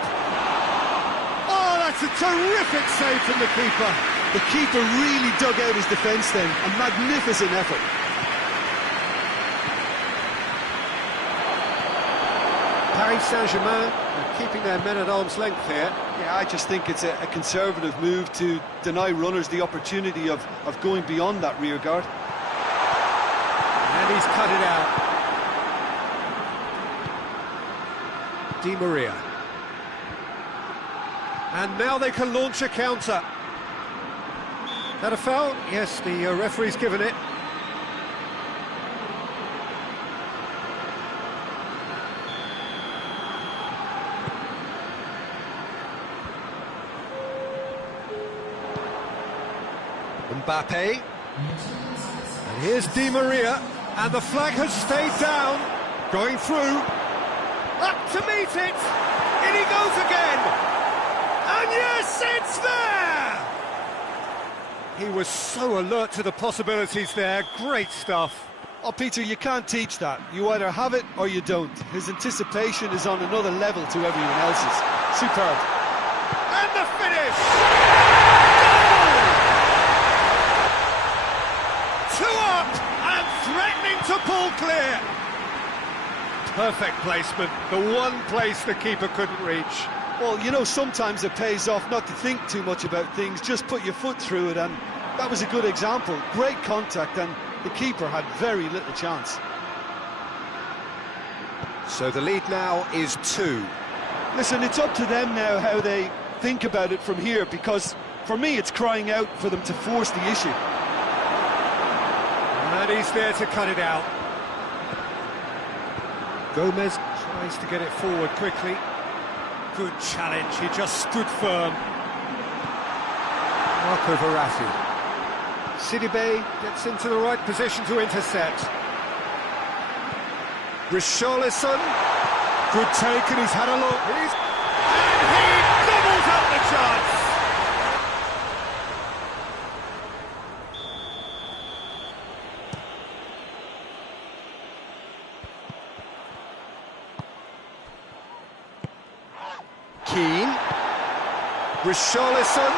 Oh, that's a terrific save from the keeper. The keeper really dug out his defence then. A magnificent effort. Paris Saint-Germain are keeping their men at arm's length here. Yeah, I just think it's a conservative move to deny runners the opportunity of going beyond that rear guard. And he's cut it out. Di Maria. And now they can launch a counter. That a foul? Yes, the referee's given it. Mbappe. And here's Di Maria. And the flag has stayed down. Going through. Up to meet it. In he goes again. And yes, it's there! He was so alert to the possibilities there. Great stuff. Oh, Peter, you can't teach that. You either have it or you don't. His anticipation is on another level to everyone else's. Superb. And the finish! Goal! 2 up and threatening to pull clear. Perfect placement, the one place the keeper couldn't reach. Well, you know, sometimes it pays off not to think too much about things, just put your foot through it, and that was a good example. Great contact, and the keeper had very little chance. So the lead now is 2. Listen, it's up to them now how they think about it from here, because for me it's crying out for them to force the issue. And he's there to cut it out. Gomez tries to get it forward quickly. Good challenge, he just stood firm. Marco Verratti. Sidibe gets into the right position to intercept. Richarlison. Good take, and he's had a look. And he doubles up the chance. Keane. Richarlison.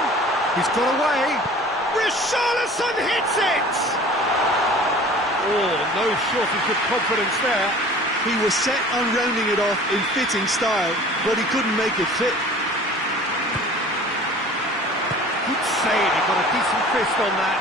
He's got away. Richarlison hits it! Oh, no shortage of confidence there. He was set on rounding it off in fitting style, but he couldn't make it fit. Good save, he got a decent fist on that.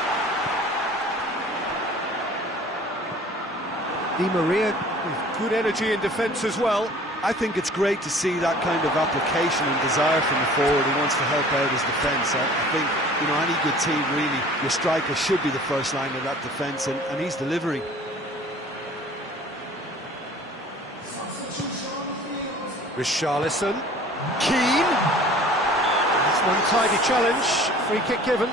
Di Maria with good energy in defence as well. I think it's great to see that kind of application and desire from the forward who wants to help out his defence. I think, you know, any good team, really, your striker should be the first line of that defence, and he's delivering. Richarlison. Keane. That's one tidy challenge. Free kick given.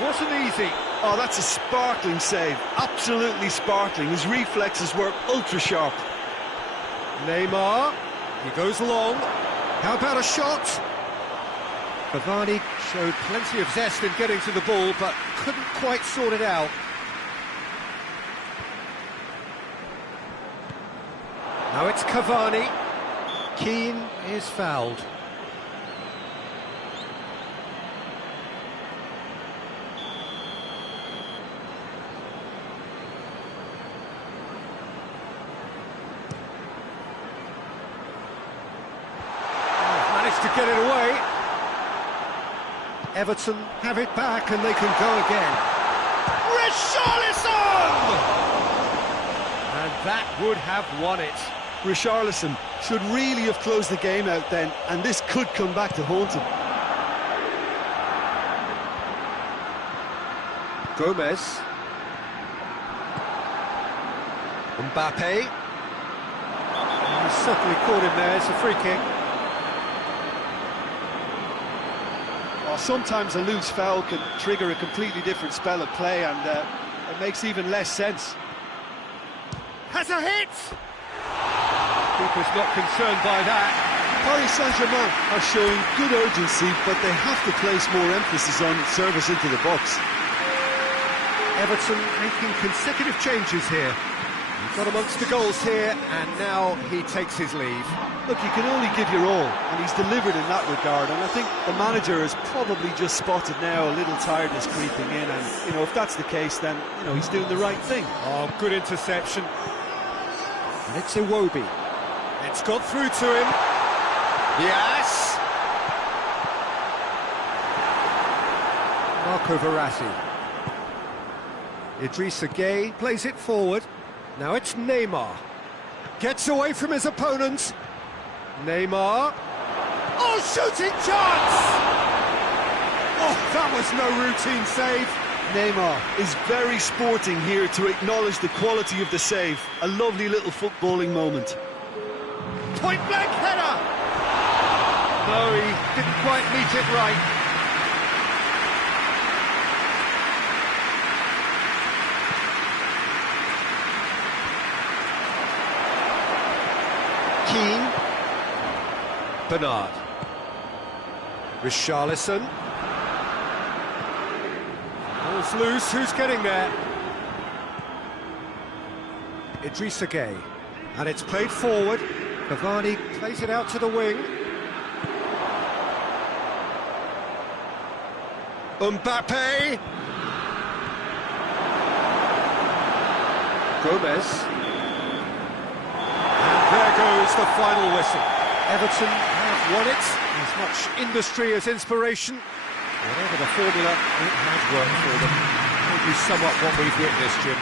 Wasn't easy. Oh, that's a sparkling save. Absolutely sparkling. His reflexes were ultra sharp. Neymar. He goes long. How about a shot? Cavani showed plenty of zest in getting to the ball, but couldn't quite sort it out. Now it's Cavani. Keane is fouled. To get it away. Everton have it back and they can go again. Richarlison! And that would have won it. Richarlison should really have closed the game out then, and this could come back to haunt him. Gomez. Mbappe. He's certainly caught him there, it's a free kick. Well, sometimes a loose foul can trigger a completely different spell of play, and it makes even less sense. Has a hit! Keeper's not concerned by that. Paris Saint-Germain are showing good urgency, but they have to place more emphasis on service into the box. Everton making consecutive changes here. He's got amongst the goals here, and now he takes his leave. Look, you can only give your all, and he's delivered in that regard, and I think the manager has probably just spotted now a little tiredness creeping in, and, you know, if that's the case, then, you know, he's doing the right thing. Oh, good interception. And it's Iwobi. It's got through to him. Yes! Marco Verratti. Idrissa Gueye plays it forward. Now it's Neymar. Gets away from his opponent. Neymar. Oh, shooting chance! Oh, that was no routine save. Neymar is very sporting here to acknowledge the quality of the save. A lovely little footballing moment. Point-blank header! No, he didn't quite meet it right. Keane. Bernard. Richarlison. Ball's loose, who's getting there? Idrissa Gueye. And it's played forward. Cavani plays it out to the wing. Mbappe. Gomez. There goes the final whistle. Everton have won it. As much industry as inspiration. Whatever the formula, it has worked for them. Maybe somewhat what we've witnessed, Jim.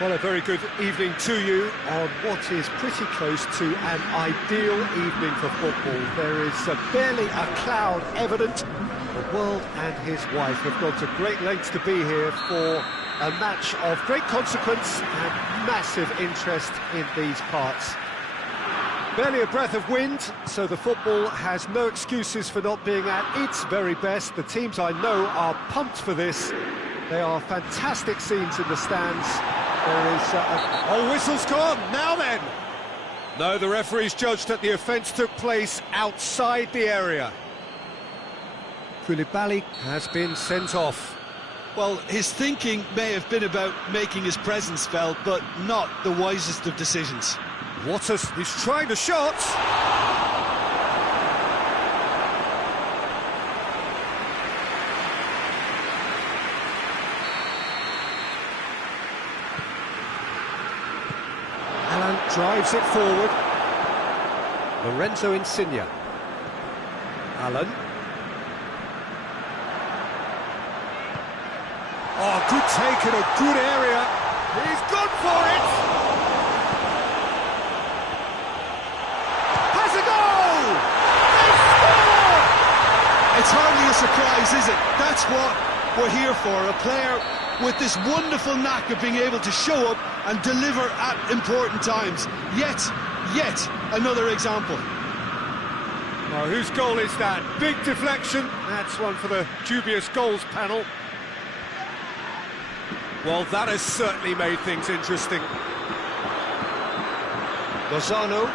Well, a very good evening to you on what is pretty close to an ideal evening for football. There is barely a cloud evident. The world and his wife have gone to great lengths to be here for a match of great consequence and massive interest in these parts. Barely a breath of wind, so the football has no excuses for not being at its very best. The teams I know are pumped for this. They are fantastic scenes in the stands. There is oh, whistle's gone, now then! No, the referee's judged that the offence took place outside the area. Koulibaly has been sent off. Well, his thinking may have been about making his presence felt, but not the wisest of decisions. He's trying the shot! Drives it forward. Lorenzo Insigne. Allen. Oh, good take in a good area. He's gone for it! Has a goal! They score! It's hardly a surprise, is it? That's what we're here for. A player with this wonderful knack of being able to show up and deliver at important times. Yet another example. Oh, whose goal is that? Big deflection. That's one for the dubious goals panel. Well, that has certainly made things interesting. Lozano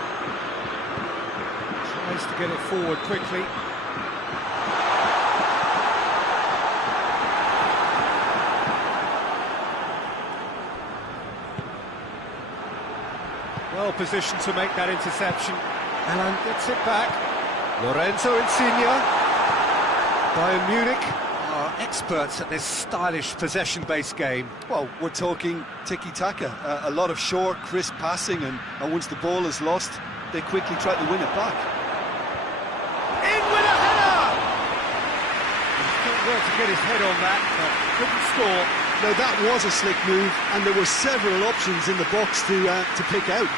tries to get it forward quickly. Well positioned to make that interception. Alan gets it back. Lorenzo Insigne. Bayern Munich are experts at this stylish possession-based game. Well, we're talking tiki-taka. A lot of short, crisp passing, and once the ball is lost, they quickly try to win it back. In with a header! He's done well to get his head on that, but couldn't score. Now, that was a slick move, and there were several options in the box to pick out.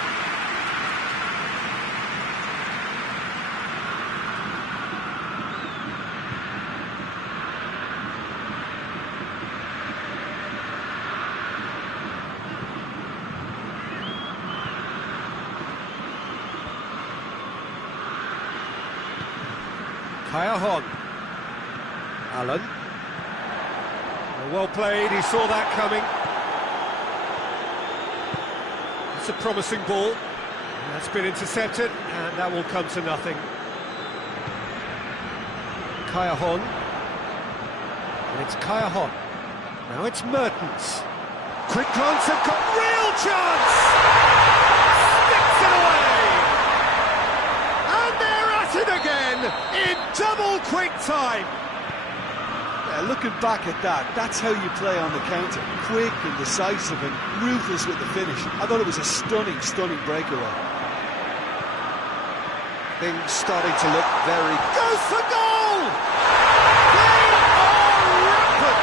HARN. Allen. Well played, he saw that coming. It's a promising ball. That's been intercepted, and that will come to nothing. HARN. And it's HARN. Now it's Mertens. Quick glance and got real chance! Sticks it away! And they're at it again in double quick time. Looking back at that, that's how you play on the counter. Quick and decisive and ruthless with the finish. I thought it was a stunning breakaway. Things starting to look very... Goes for goal! They are rampant!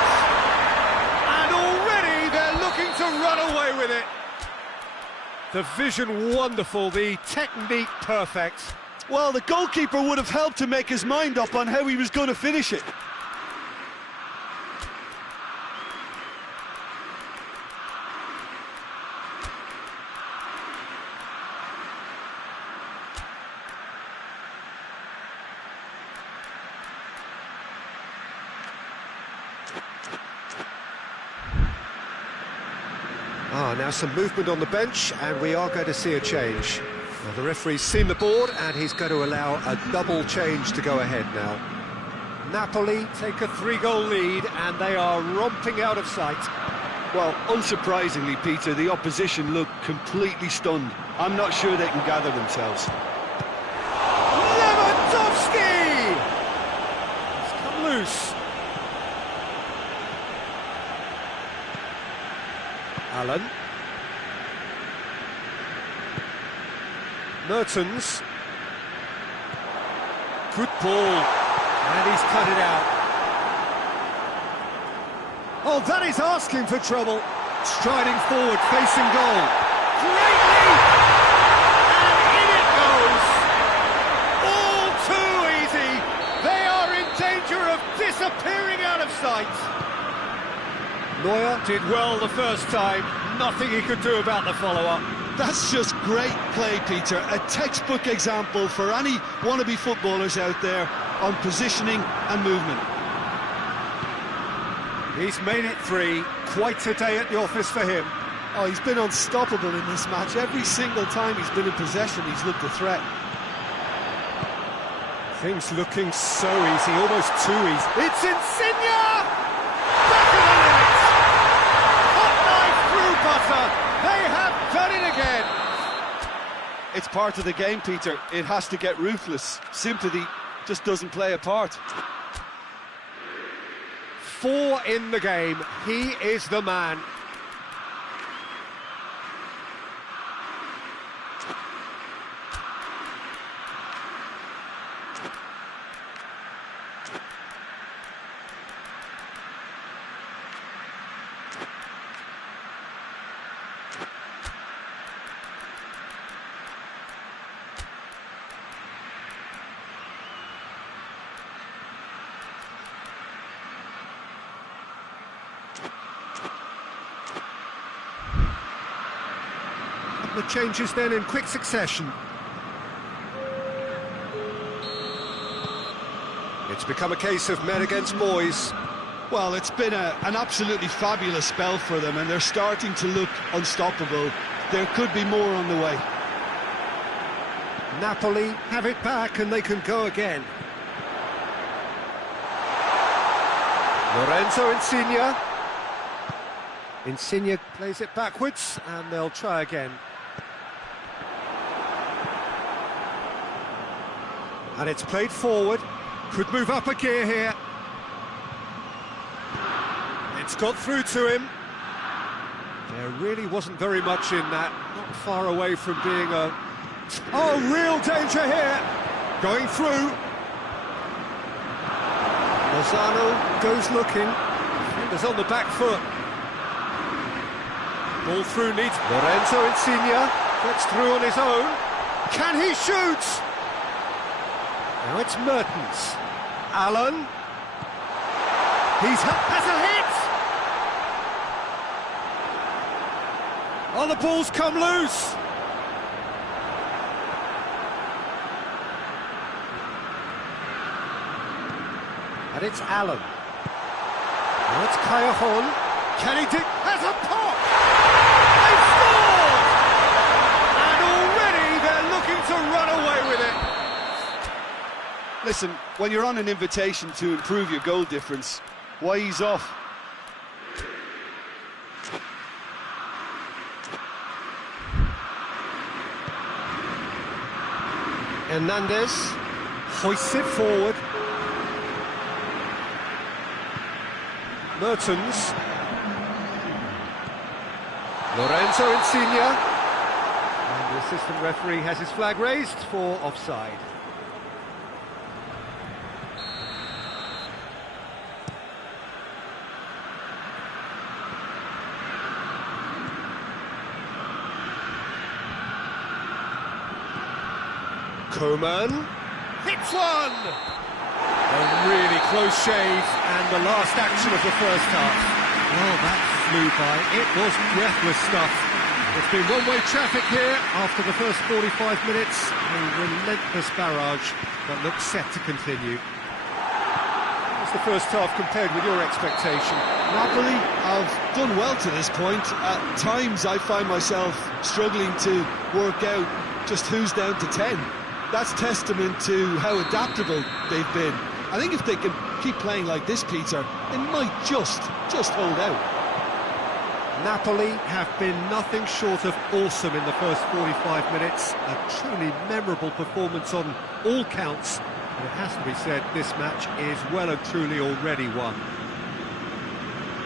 And already they're looking to run away with it. The vision wonderful, the technique perfect. Well, the goalkeeper would have helped to make his mind up on how he was going to finish it. Now some movement on the bench, and we are going to see a change. Now, the referee's seen the board, and he's going to allow a double change to go ahead now. Napoli take a 3-goal lead, and they are romping out of sight. Well, unsurprisingly, Peter, the opposition look completely stunned. I'm not sure they can gather themselves. Lewandowski! He's come loose. Allen. Mertens. Good ball. And he's cut it out. Oh, that is asking for trouble. Striding forward, facing goal. Great leap! And in it goes! All too easy! They are in danger of disappearing out of sight! Neuer did well the first time, nothing he could do about the follow-up. That's just great play, Peter. A textbook example for any wannabe footballers out there on positioning and movement. He's made it 3, quite a day at the office for him. Oh, he's been unstoppable in this match. Every single time he's been in possession, he's looked a threat. Things looking so easy, almost too easy. It's Insigne! Back of the net! Hot knife through butter! They have done it again! It's part of the game, Peter. It has to get ruthless. Sympathy just doesn't play a part. 4 in the game. He is the man. The changes then in quick succession. It's become a case of men against boys. Well, it's been an absolutely fabulous spell for them, and they're starting to look unstoppable. There could be more on the way. Napoli have it back and they can go again. Lorenzo Insigne. Insigne plays it backwards and they'll try again. And it's played forward. Could move up a gear here. It's got through to him. There really wasn't very much in that. Not far away from being a... Oh, real danger here. Going through. Lozano goes looking. Defender's on the back foot. Ball through needs... Lorenzo Insigne gets through on his own. Can he shoot? Now it's Mertens. Allen. Has a hit! Oh, the ball's come loose! And it's Allen. Now it's Callejon. Can he dig? Has a pop! They scored! And already they're looking to run away with it. Listen, when you're on an invitation to improve your goal difference, why ease off? Hernandez hoists it forward. Mertens. Lorenzo Insigne. And the assistant referee has his flag raised for offside. Coman hits one! A really close shave, and the last action of the first half. Well, that flew by. It was breathless stuff. It's been one-way traffic here after the first 45 minutes. A relentless barrage that looks set to continue. How's the first half compared with your expectation? Napoli have done well to this point. At times I find myself struggling to work out just who's down to 10. That's testament to how adaptable they've been. I think if they can keep playing like this, Peter, they might just hold out. Napoli have been nothing short of awesome in the first 45 minutes. A truly memorable performance on all counts. But it has to be said, this match is well and truly already won.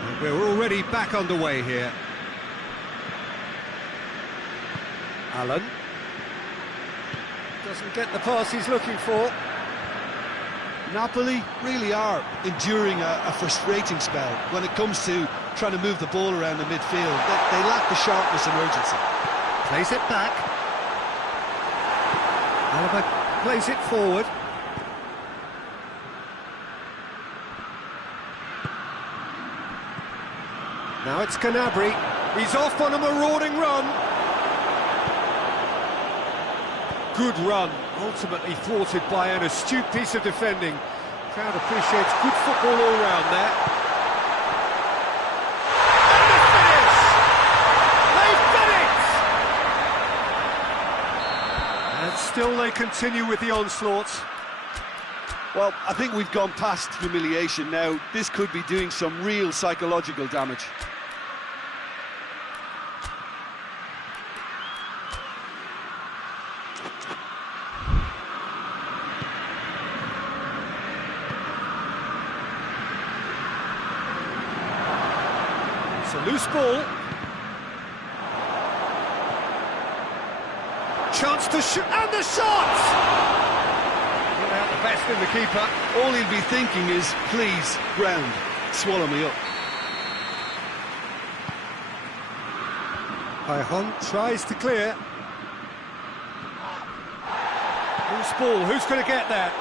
And we're already back underway here. Allen. Doesn't get the pass he's looking for. Napoli really are enduring a frustrating spell when it comes to trying to move the ball around the midfield. They lack the sharpness and urgency. Plays it back. Alaba plays it forward. Now it's Gnabry. He's off on a marauding run. Good run, ultimately thwarted by an astute piece of defending. Crowd appreciates good football all round there. And the finish! They've done it! And still they continue with the onslaughts. Well, I think we've gone past humiliation now. This could be doing some real psychological damage. It's a loose ball. Chance to shoot, and the shot! Not out the best in the keeper. All he'll be thinking is, please, ground, swallow me up. HARN tries to clear. Loose ball, who's going to get that?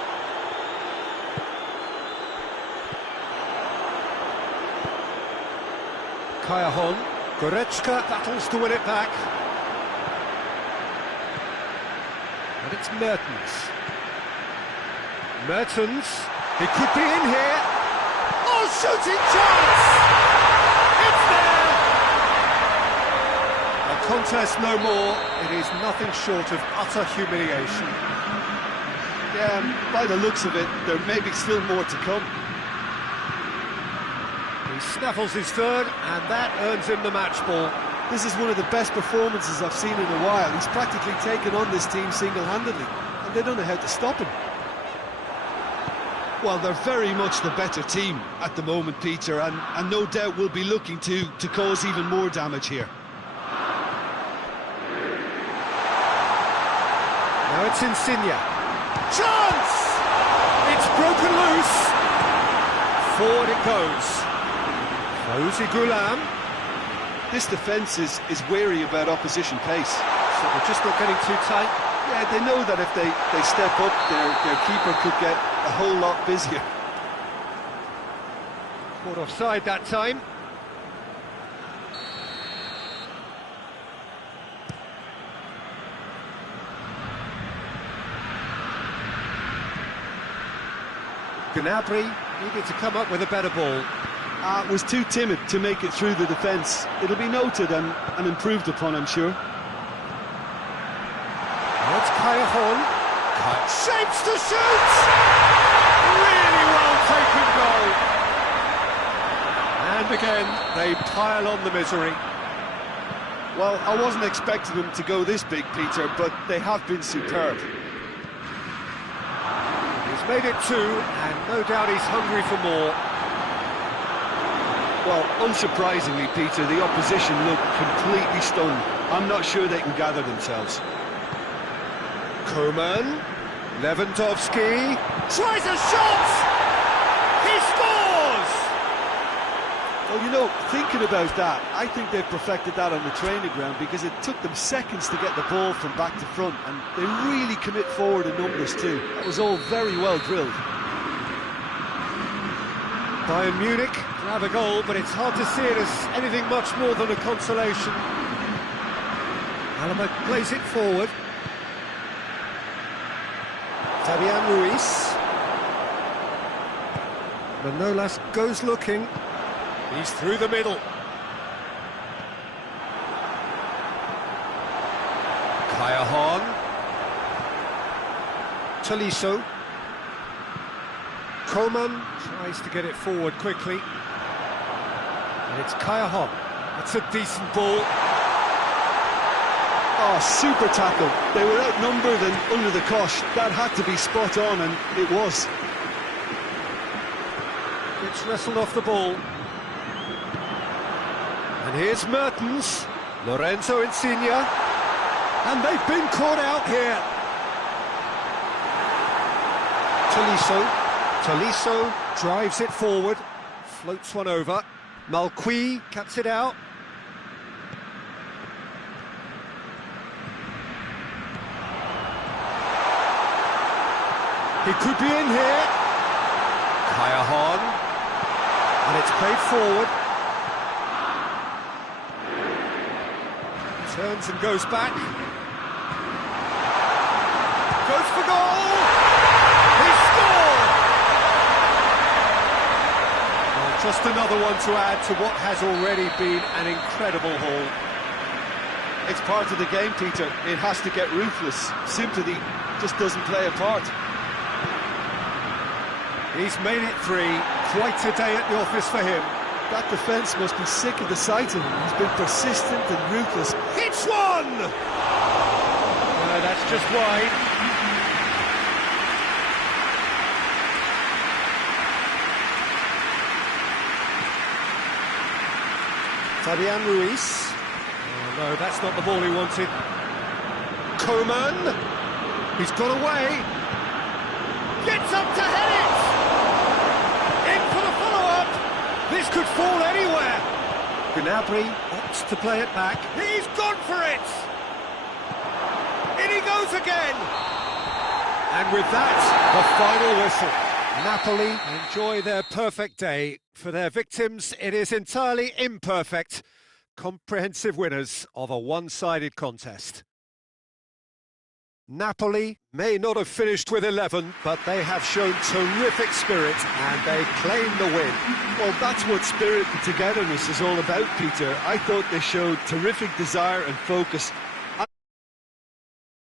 HARN, Goretzka battles to win it back. And it's Mertens. Mertens, he could be in here. Oh, shooting chance! It's there! A contest no more. It is nothing short of utter humiliation. Yeah, by the looks of it, there may be still more to come. He snaffles his third, and that earns him the match ball. This is one of the best performances I've seen in a while. He's practically taken on this team single-handedly, and they don't know how to stop him. Well, they're very much the better team at the moment, Peter, and no doubt will be looking to cause even more damage here. Now it's Insigne. Chance! It's broken loose. Forward it goes. Fawzi Ghulam. This defence is wary about opposition pace. So they're just not getting too tight. Yeah, they know that if they step up, their keeper could get a whole lot busier. Caught offside that time. Gnabry needed to come up with a better ball. Was too timid to make it through the defence. It'll be noted and improved upon, I'm sure. That's HARN. Shapes to shoot! Really well taken goal. And again, they pile on the misery. Well, I wasn't expecting them to go this big, Peter, but they have been superb. He's made it two, and no doubt he's hungry for more. Well, unsurprisingly, Peter, the opposition look completely stunned. I'm not sure they can gather themselves. Coman, Lewandowski, tries a shot! He scores! Well, you know, thinking about that, I think they've perfected that on the training ground because it took them seconds to get the ball from back to front, and they really commit forward in numbers too. That was all very well drilled. Bayern Munich grab a goal, but it's hard to see it as anything much more than a consolation. Alaba plays it forward. Fabian Ruiz. Manolas goes looking. He's through the middle. HARN. Tolisso. Coman tries to get it forward quickly. And it's HARN. That's a decent ball. Oh, super tackle. They were outnumbered and under the cosh. That had to be spot on, and it was. Gets wrestled off the ball. And here's Mertens. Lorenzo Insigne. And they've been caught out here. Tolisso Tolisso drives it forward, floats one over. Malqui cuts it out. He could be in here. HARN. And it's played forward. Turns and goes back. Goes for goal! He scored! Well, just another one to add to what has already been an incredible haul. It's part of the game, Peter. It has to get ruthless. Sympathy just doesn't play a part. He's made it 3. Quite a day at the office for him. That defence must be sick of the sight of him. He's been persistent and ruthless. Hits one! That's just wide. Fabian Ruiz. Oh, no, that's not the ball he wanted. Coman. He's got away. Gets up to head it! In for the follow-up! This could fall anywhere! Gnabry opts to play it back. He's gone for it! In he goes again! And with that, the final whistle. Napoli enjoy their perfect day. For their victims, it is entirely imperfect. Comprehensive winners of a one-sided contest. Napoli may not have finished with 11, but they have shown terrific spirit and they claim the win. Well, that's what spirit and togetherness is all about, Peter. I thought they showed terrific desire and focus